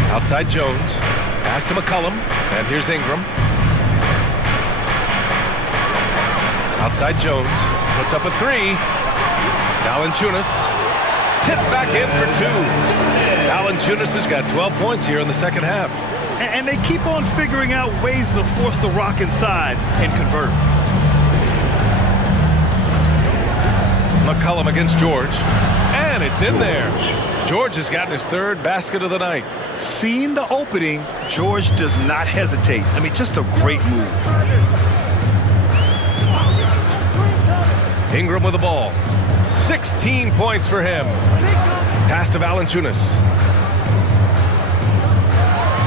Outside Jones. Pass to McCollum. And here's Ingram. Outside Jones. Puts up a 3. Valanciunas. Tipped back in for 2. Valanciunas has got 12 points here in the second half. And they keep on figuring out ways to force the rock inside and convert. McCollum against George. And it's in there. George has gotten his 3rd basket of the night. Seeing the opening, George does not hesitate. I mean, just a great move. Ingram with the ball. 16 points for him. Pass to Valanciunas.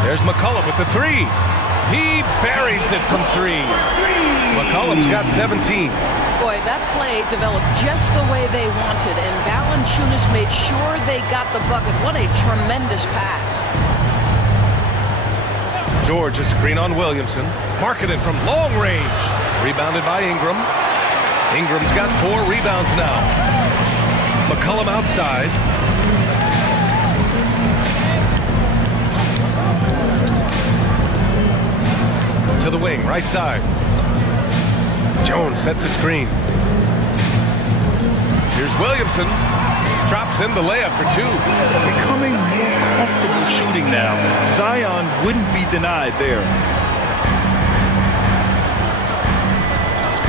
There's McCollum with the 3. He buries it from 3. McCollum's got 17. Boy, that play developed just the way they wanted, and Valanciunas made sure they got the bucket. What a tremendous pass. George, a screen on Williamson. Markkanen from long range. Rebounded by Ingram. Ingram's got 4 rebounds now. McCollum outside. To the wing, right side. Jones sets a screen. Here's Williamson. Drops in the layup for 2. Becoming more comfortable shooting now. Zion wouldn't be denied there.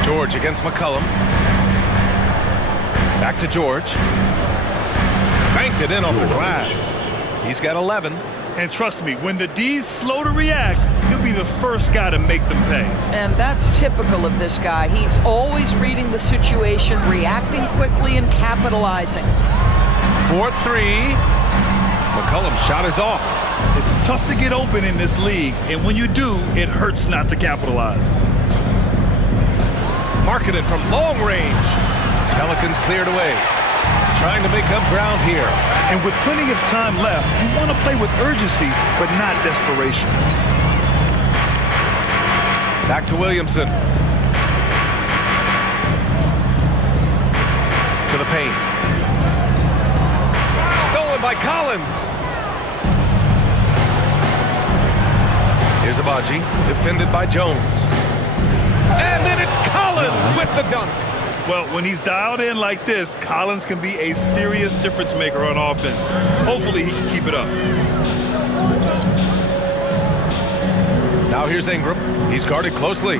George against McCollum. Back to George. Banked it in off the glass. He's got 11. And trust me, when the D's slow to react, he'll be the first guy to make them pay. And that's typical of this guy. He's always reading the situation, reacting quickly, and capitalizing. 4-3. McCollum's shot is off. It's tough to get open in this league, and when you do, it hurts not to capitalize. Markkanen from long range. Pelicans cleared away. Trying to make up ground here. And with plenty of time left, you want to play with urgency, but not desperation. Back to Williamson. To the paint. Stolen by Collins. Here's Agbaji, defended by Jones. And then it's Collins with the dunk. Well, when he's dialed in like this, Collins can be a serious difference maker on offense. Hopefully he can keep it up. Now here's Ingram. He's guarded closely.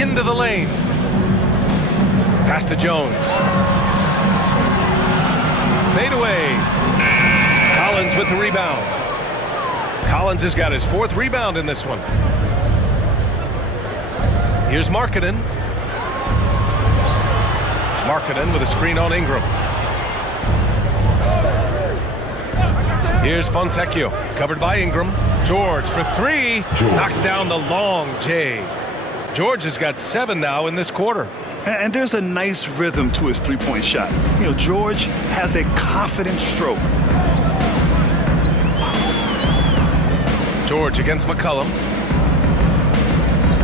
Into the lane. Pass to Jones. Fade away. Collins with the rebound. Collins has got his 4th rebound in this one. Here's Markkanen. Markkanen with a screen on Ingram. Here's Fontecchio, covered by Ingram. George for 3. Knocks down the long J. George has got 7 now in this quarter. And there's a nice rhythm to his three-point shot. You know, George has a confident stroke. George against McCollum.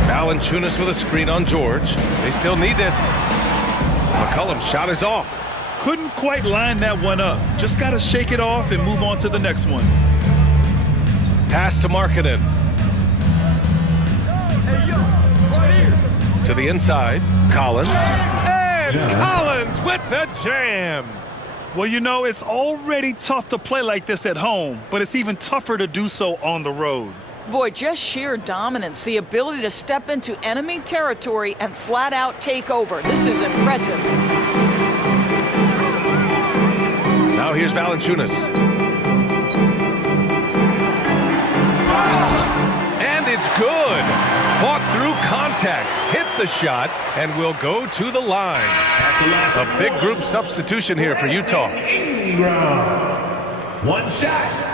Valanciunas with a screen on George. They still need this. McCollum's shot is off. Couldn't quite line that one up. Just got to shake it off and move on to the next one. Pass to Markkanen. To the inside. Collins. And Collins with the jam. Well, you know, it's already tough to play like this at home, but it's even tougher to do so on the road. Boy, just sheer dominance, the ability to step into enemy territory and flat out take over. This is impressive. Now here's Valanciunas. And it's good. Fought through contact, hit the shot, and will go to the line. A big group substitution here for Utah. One shot.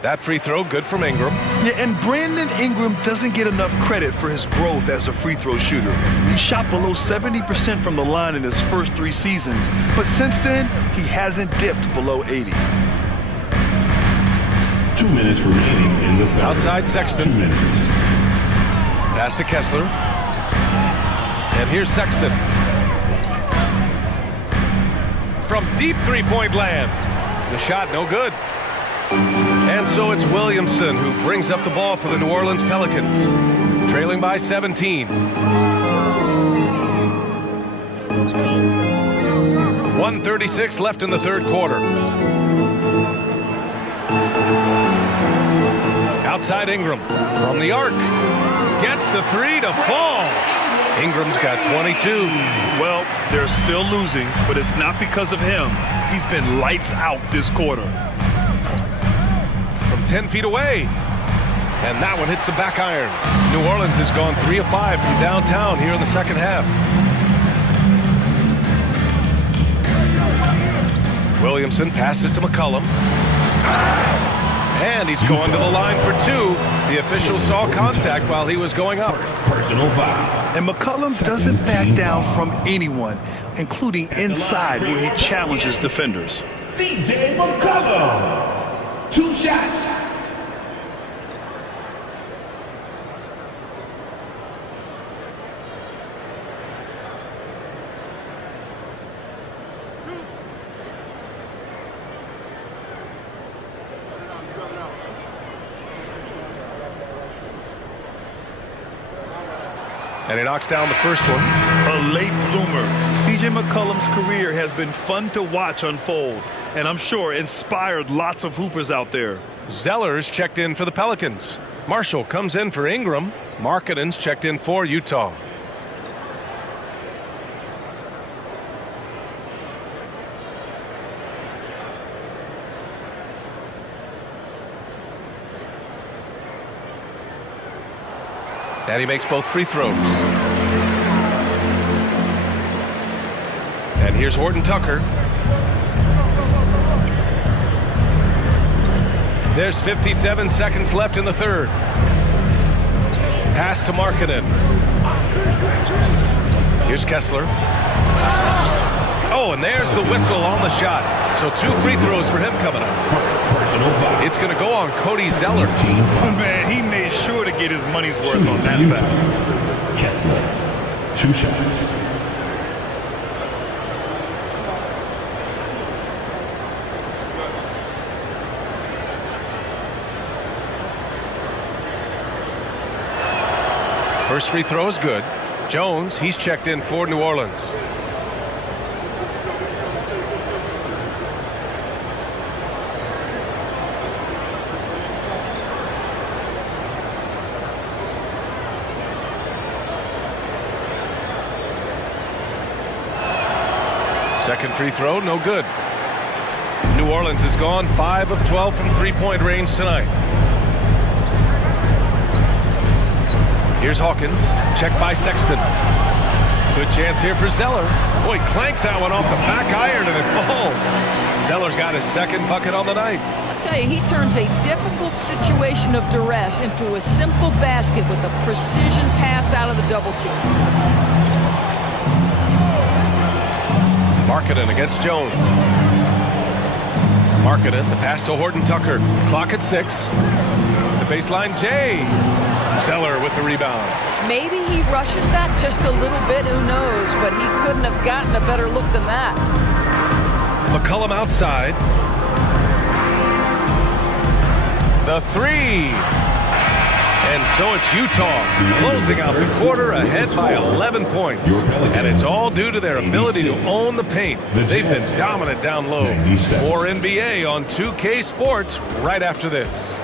That free throw, good from Ingram. Yeah, and Brandon Ingram doesn't get enough credit for his growth as a free throw shooter. He shot below 70% from the line in his first 3 seasons, but since then, he hasn't dipped below 80. 2 minutes remaining in the third. Outside Sexton. 2 minutes. Pass to Kessler. And here's Sexton. From deep three-point land. The shot no good. And so it's Williamson who brings up the ball for the New Orleans Pelicans, trailing by 17. 1:36 left in the third quarter. Outside Ingram from the arc. Gets the 3 to fall. Ingram's got 22. Well, they're still losing, but it's not because of him. He's been lights out this quarter. 10 feet away. And that one hits the back iron. New Orleans has gone 3 of 5 from downtown here in the second half. Williamson passes to McCollum. And he's going to the line for 2. The official saw contact while he was going up. Personal foul. And McCollum doesn't back down from anyone, including inside where he challenges defenders. CJ McCollum. 2 shots. And he knocks down the first one. A late bloomer. CJ McCollum's career has been fun to watch unfold, and I'm sure inspired lots of hoopers out there. Zeller's checked in for the Pelicans. Marshall comes in for Ingram. Markkanen's checked in for Utah. And he makes both free throws. And here's Horton Tucker. There's 57 seconds left in the third. Pass to Markkanen. Here's Kessler. Oh, and there's the whistle on the shot. So 2 free throws for him coming up. Personal foul. It's going to go on Cody Zeller. Man, he made sure to get his money's worth on that foul. seconds left. 2 shots. First free throw is good. Jones, he's checked in for New Orleans. Second free throw, no good. New Orleans has gone 5 of 12 from three-point range tonight. Here's Hawkins, checked by Sexton. Good chance here for Zeller. Boy, clanks that one off the back iron and it falls. Zeller's got his second bucket on the night. I'll tell you, he turns a difficult situation of duress into a simple basket with a precision pass out of the double team. Markkanen against Jones. Markkanen, the pass to Horton Tucker. Clock at 6. The baseline, Jay. Zeller with the rebound. Maybe he rushes that just a little bit, who knows, but he couldn't have gotten a better look than that. McCollum outside. The 3. And so it's Utah closing out the quarter ahead by 11 points. And it's all due to their ability to own the paint. They've been dominant down low. More NBA on 2K Sports right after this.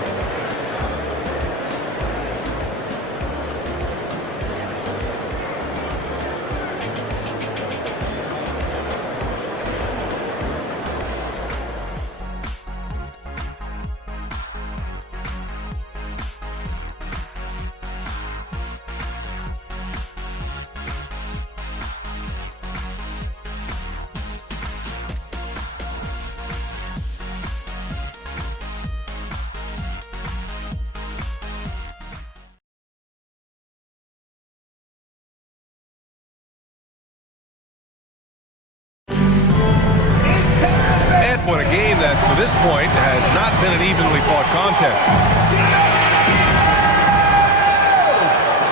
What a game that, to this point, has not been an evenly fought contest.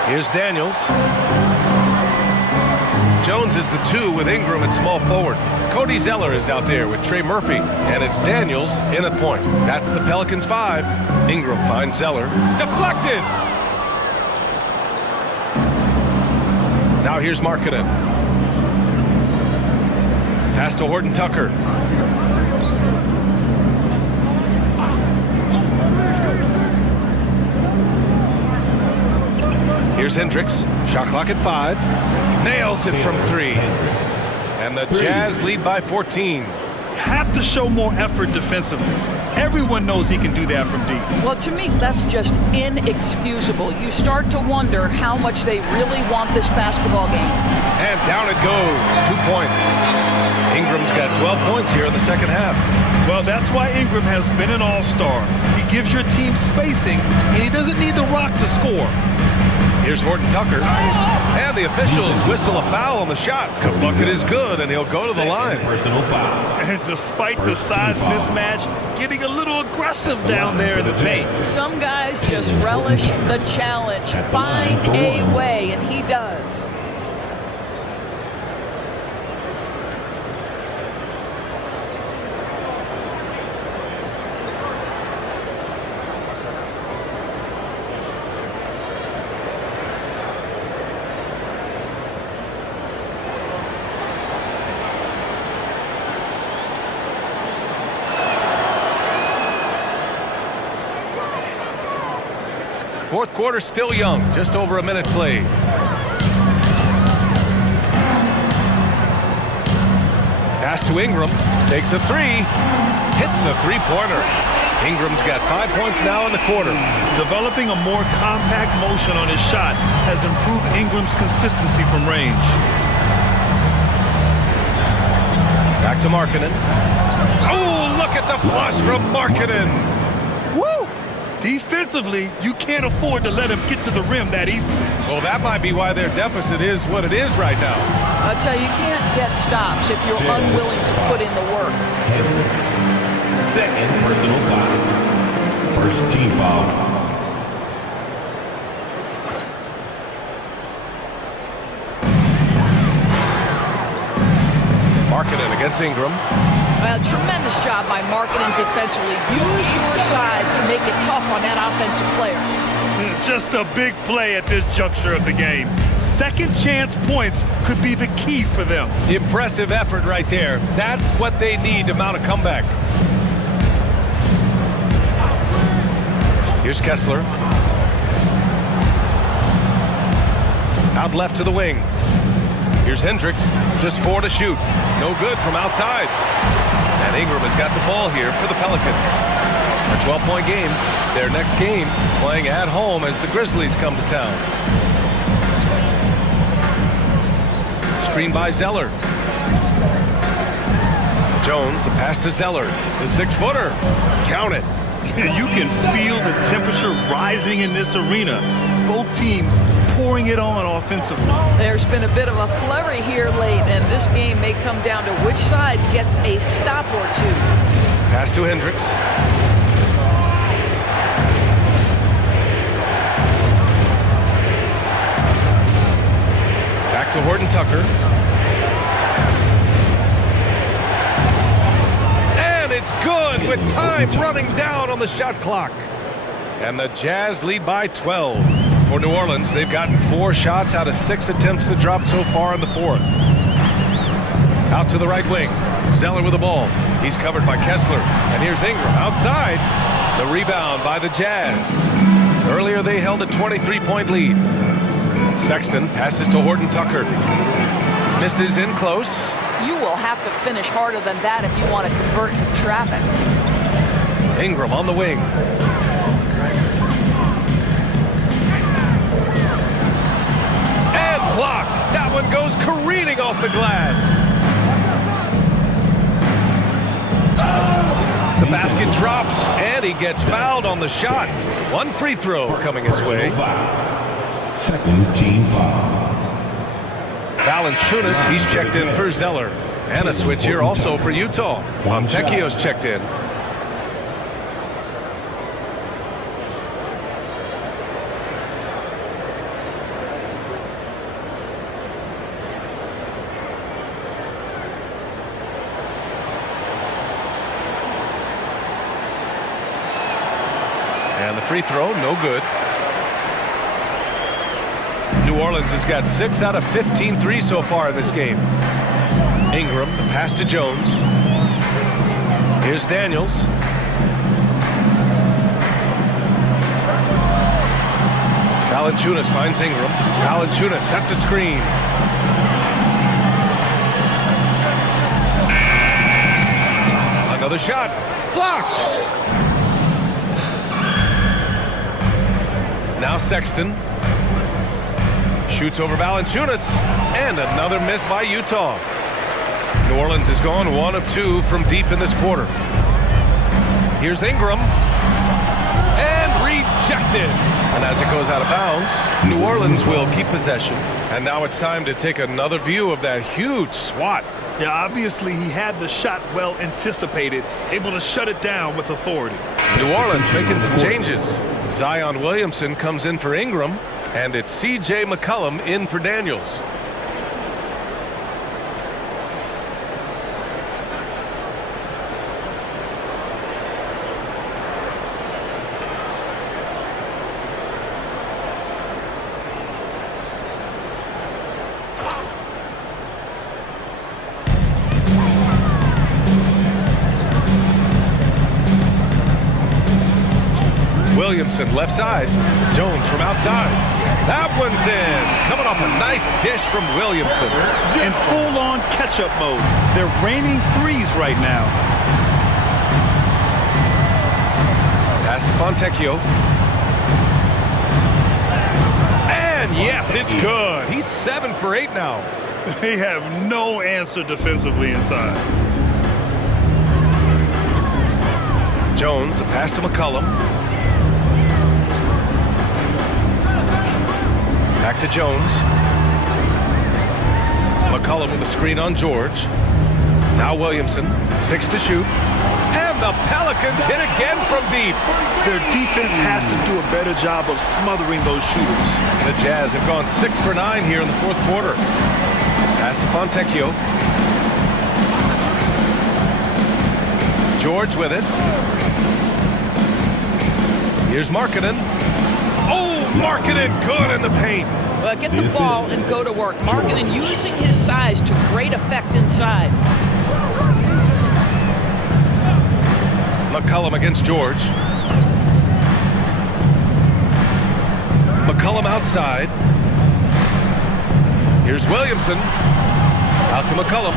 Here's Daniels. Jones is the 2 with Ingram at small forward. Cody Zeller is out there with Trey Murphy, and it's Daniels in at point. That's the Pelicans 5. Ingram finds Zeller. Deflected! Now here's Markkanen. Pass to Horton Tucker. Here's Hendricks. Shot clock at 5. Nails it from 3. And the Jazz lead by 14. Have to show more effort defensively. Everyone knows he can do that from deep. Well, to me, that's just inexcusable. You start to wonder how much they really want this basketball game. And down it goes. 2 points. Ingram's got 12 points here in the second half. Well, that's why Ingram has been an all-star. He gives your team spacing, and he doesn't need the rock to score. Here's Horton Tucker. And the officials whistle a foul on the shot. The bucket is good, and he'll go to the line. Personal foul. And despite the size mismatch, getting a little aggressive down there in the paint. Some guys just relish the challenge. Find a way, and he does. Fourth quarter still young, just over a minute played. Pass to Ingram, takes a 3, hits a three-pointer. Ingram's got 5 points now in the quarter. Developing a more compact motion on his shot has improved Ingram's consistency from range. Back to Markkanen. Oh, look at the flush from Markkanen. Woo! Defensively, you can't afford to let him get to the rim that easily. Well, that might be why their deficit is what it is right now. I'll tell you, you can't get stops if you're unwilling to put in the work. Second personal foul. First team foul. Markkanen against Ingram. Well, tremendous job by Markkanen defensively. Use your size to make it tough on that offensive player. Just a big play at this juncture of the game. Second chance points could be the key for them. Impressive effort right there. That's what they need to mount a comeback. Here's Kessler. Out left to the wing. Here's Hendricks. Just 4 to shoot. No good from outside. And Ingram has got the ball here for the Pelicans. A 12-point game. Their next game playing at home as the Grizzlies come to town. Screen by Zeller. Jones, the pass to Zeller. The 6-footer. Count it. You can feel the temperature rising in this arena. Both teams pouring it on offensively. There's been a bit of a flurry here late, and this game may come down to which side gets a stop or two. Pass to Hendricks. Back to Horton Tucker. And it's good with time running down on the shot clock. And the Jazz lead by 12. For New Orleans, they've gotten 4 shots out of 6 attempts to drop so far in the 4th. Out to the right wing. Zeller with the ball. He's covered by Kessler. And here's Ingram outside. The rebound by the Jazz. Earlier they held a 23-point lead. Sexton passes to Horton Tucker. Misses in close. You will have to finish harder than that if you want to convert into traffic. Ingram on the wing. And blocked. That one goes careening off the glass. The basket drops, and he gets fouled on the shot. 1 free throw coming his way. Second team foul. Valanciunas, he's checked in for Zeller. And a switch here also for Utah. Fontecchio's checked in. And the free throw, no good. New Orleans has got 6 out of 15 threes so far in this game. Ingram, the pass to Jones. Here's Daniels. Valanciunas finds Ingram. Valanciunas sets a screen. Another shot. Blocked. Now Sexton. Shoots over Valanciunas. And another miss by Utah. New Orleans has gone 1 of 2 from deep in this quarter. Here's Ingram. And rejected. And as it goes out of bounds, New Orleans will keep possession. And now it's time to take another view of that huge swat. Yeah, obviously he had the shot well anticipated, able to shut it down with authority. New Orleans making some changes. Zion Williamson comes in for Ingram, and it's C.J. McCollum in for Daniels. Williamson left side. Jones from outside. That one's in. Coming off a nice dish from Williamson. In full-on catch-up mode. They're raining threes right now. Pass to Fontecchio. And yes, it's good. He's 7 for 8 now. They have no answer defensively inside. Jones, the pass to McCollum. Back to Jones. McCollum with the screen on George. Now Williamson, 6 to shoot. And the Pelicans hit again from deep. Their defense has to do a better job of smothering those shooters. The Jazz have gone 6 for 9 here in the 4th quarter. Pass to Fontecchio. George with it. Here's Markkanen. Oh, Markkanen good in the paint. Well, get the ball and go to work. Markkanen using his size to great effect inside. McCollum against George. McCollum outside. Here's Williamson. Out to McCollum.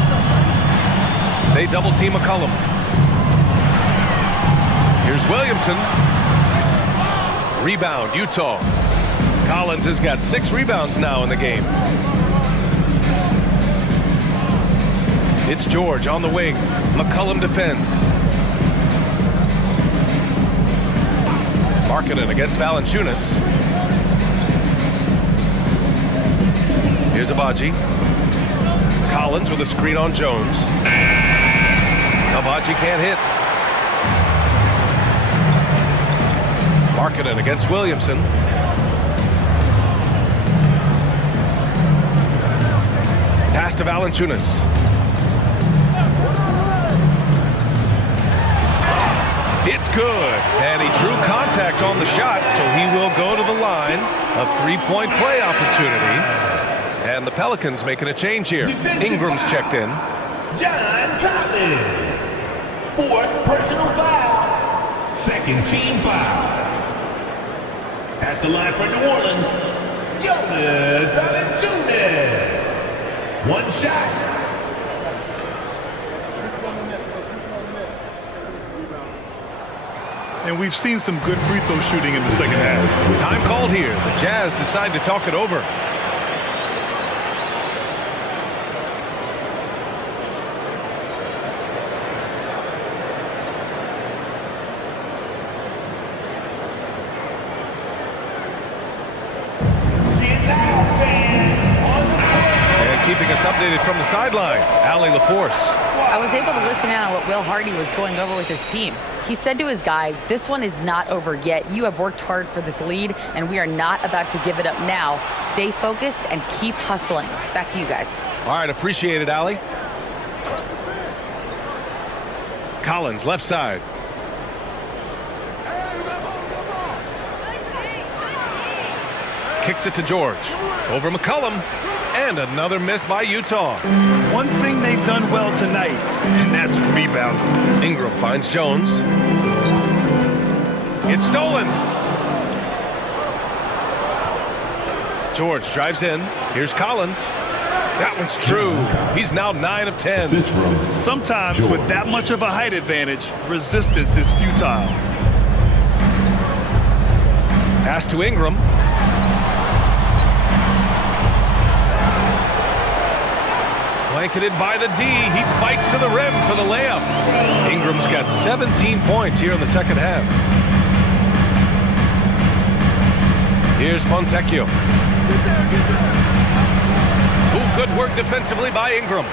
They double team McCollum. Here's Williamson. Rebound, Utah. Collins has got 6 rebounds now in the game. It's George on the wing. McCollum defends. Markkanen against Valanciunas. Here's Agbaji. Collins with a screen on Jones. Agbaji can't hit. Markkanen against Williamson. Pass to Valanciunas. It's good. And he drew contact on the shot, so he will go to the line. A 3-point play opportunity. And the Pelicans making a change here. Ingram's checked in. John Collins. 4th personal foul. 2nd team foul. At the line for New Orleans, Jonas Valanciunas. 1 shot. And we've seen some good free throw shooting in the second half. Time called here. The Jazz decide to talk it over. Keeping us updated from the sideline, Allie LaForce. I was able to listen in on what Will Hardy was going over with his team. He said to his guys, this one is not over yet. You have worked hard for this lead, and we are not about to give it up now. Stay focused and keep hustling. Back to you guys. All right, appreciate it, Allie. Collins, left side. Kicks it to George. Over McCollum. And another miss by Utah. One thing they've done well tonight, and that's rebounding. Ingram finds Jones. It's stolen. George drives in. Here's Collins. That one's true. He's now 9 of 10. Sometimes with that much of a height advantage, resistance is futile. Pass to Ingram. Blanketed by the D. He fights to the rim for the layup. Ingram's got 17 points here in the second half. Here's Fontecchio. Ooh, good work defensively by Ingram.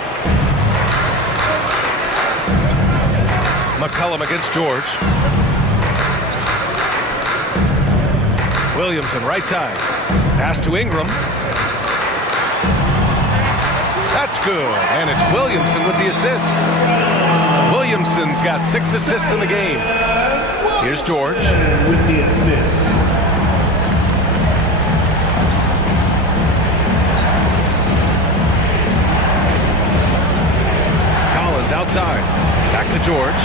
McCollum against George. Williamson right side. Pass to Ingram. That's good, and it's Williamson with the assist. Williamson's got 6 assists in the game. Here's George. With the assist. Collins outside. Back to George.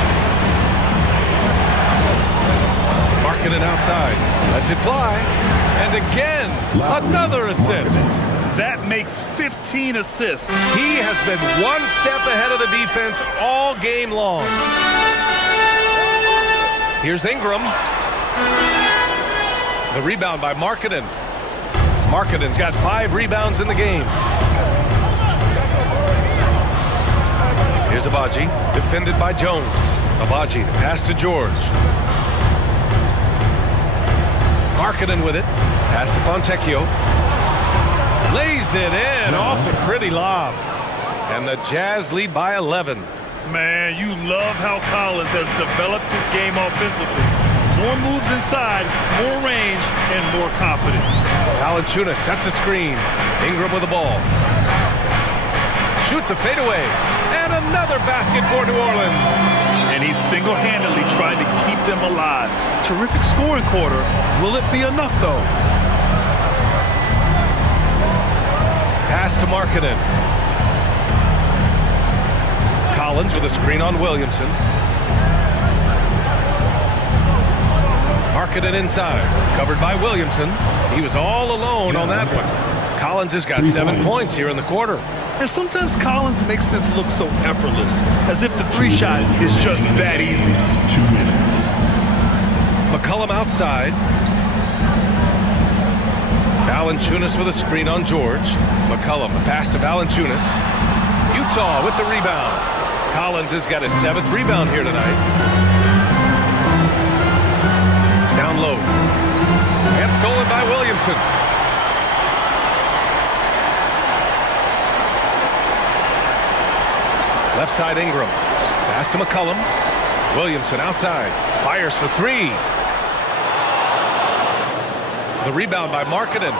Markkanen outside. Lets it fly. And again, another assist. That makes 15 assists. He has been one step ahead of the defense all game long. Here's Ingram. The rebound by Markkanen. Markkanen's got 5 rebounds in the game. Here's Agbaji, defended by Jones. Agbaji, the pass to George. Markkanen with it. Pass to Fontecchio. Lays it in off the pretty lob. And the Jazz lead by 11. Man, you love how Collins has developed his game offensively. More moves inside, more range, and more confidence. Valanciunas sets a screen. Ingram with the ball. Shoots a fadeaway. And another basket for New Orleans. and he's single-handedly trying to keep them alive. Terrific scoring quarter. Will it be enough, though? Pass to Markkanen. Collins with a screen on Williamson. Markkanen inside, covered by Williamson. He was all alone on that one. Collins has got 7 points here in the quarter. And sometimes Collins makes this look so effortless, as if the three-shot is just that easy. 2 minutes. McCollum outside. Valanciunas with a screen on George. McCollum, a pass to Valanciunas. Utah with the rebound. Collins has got his 7th rebound here tonight. Down low. And stolen by Williamson. Left side Ingram. Pass to McCollum. Williamson outside. Fires for 3. The rebound by Markkanen.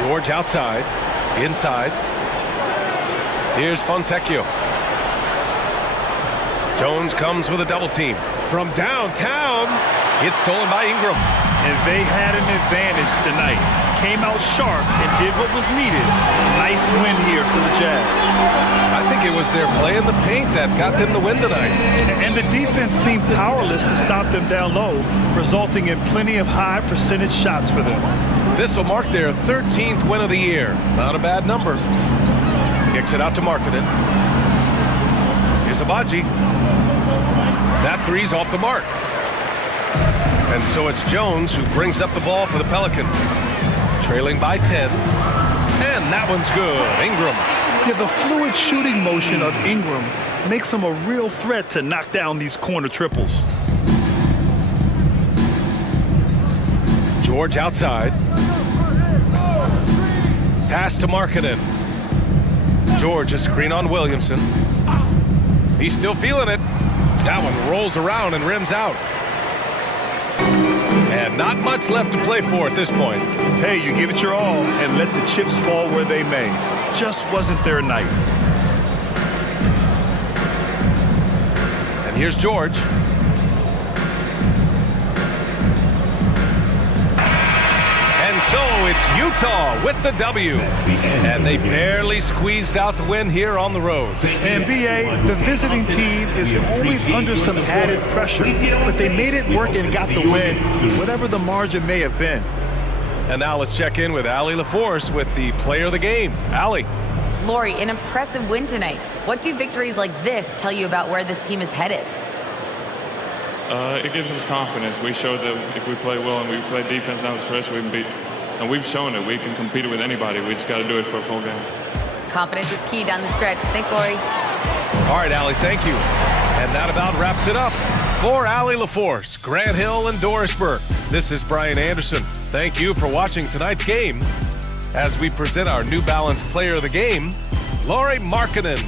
George outside. Inside. Here's Fontecchio. Jones comes with a double team. From downtown, it's stolen by Ingram. And they had an advantage tonight. Came out sharp and did what was needed. Nice win here for the Jazz. I think it was their play in the paint that got them the win tonight. And the defense seemed powerless to stop them down low, resulting in plenty of high percentage shots for them. This will mark their 13th win of the year. Not a bad number. Kicks it out to Markkanen. Here's Abaji. That three's off the mark. And so it's Jones who brings up the ball for the Pelicans. Trailing by 10. And that one's good. Ingram. Yeah, the fluid shooting motion of Ingram makes him a real threat to knock down these corner triples. George outside. Pass to Markkanen. George, a screen on Williamson. He's still feeling it. That one rolls around and rims out. And not much left to play for at this point. Hey, you give it your all and let the chips fall where they may. Just wasn't their night. And here's George. And so it's Utah with the W. And they barely squeezed out the win here on the road. And BA, the visiting team is always under some added pressure, but they made it work and got the win, whatever the margin may have been. And now let's check in with Allie LaForce with the player of the game. Allie. Lori, an impressive win tonight. What do victories like this tell you about where this team is headed? It gives us confidence. We showed that if we play well and we play defense down the stretch, we can beat. And we've shown it. We can compete with anybody. We just got to do it for a full game. Confidence is key down the stretch. Thanks, Lori. All right, Allie, thank you. And that about wraps it up. For Allie LaForce, Grant Hill, and Doris Burke, this is Brian Anderson. Thank you for watching tonight's game as we present our New Balance Player of the Game, Lauri Markkanen.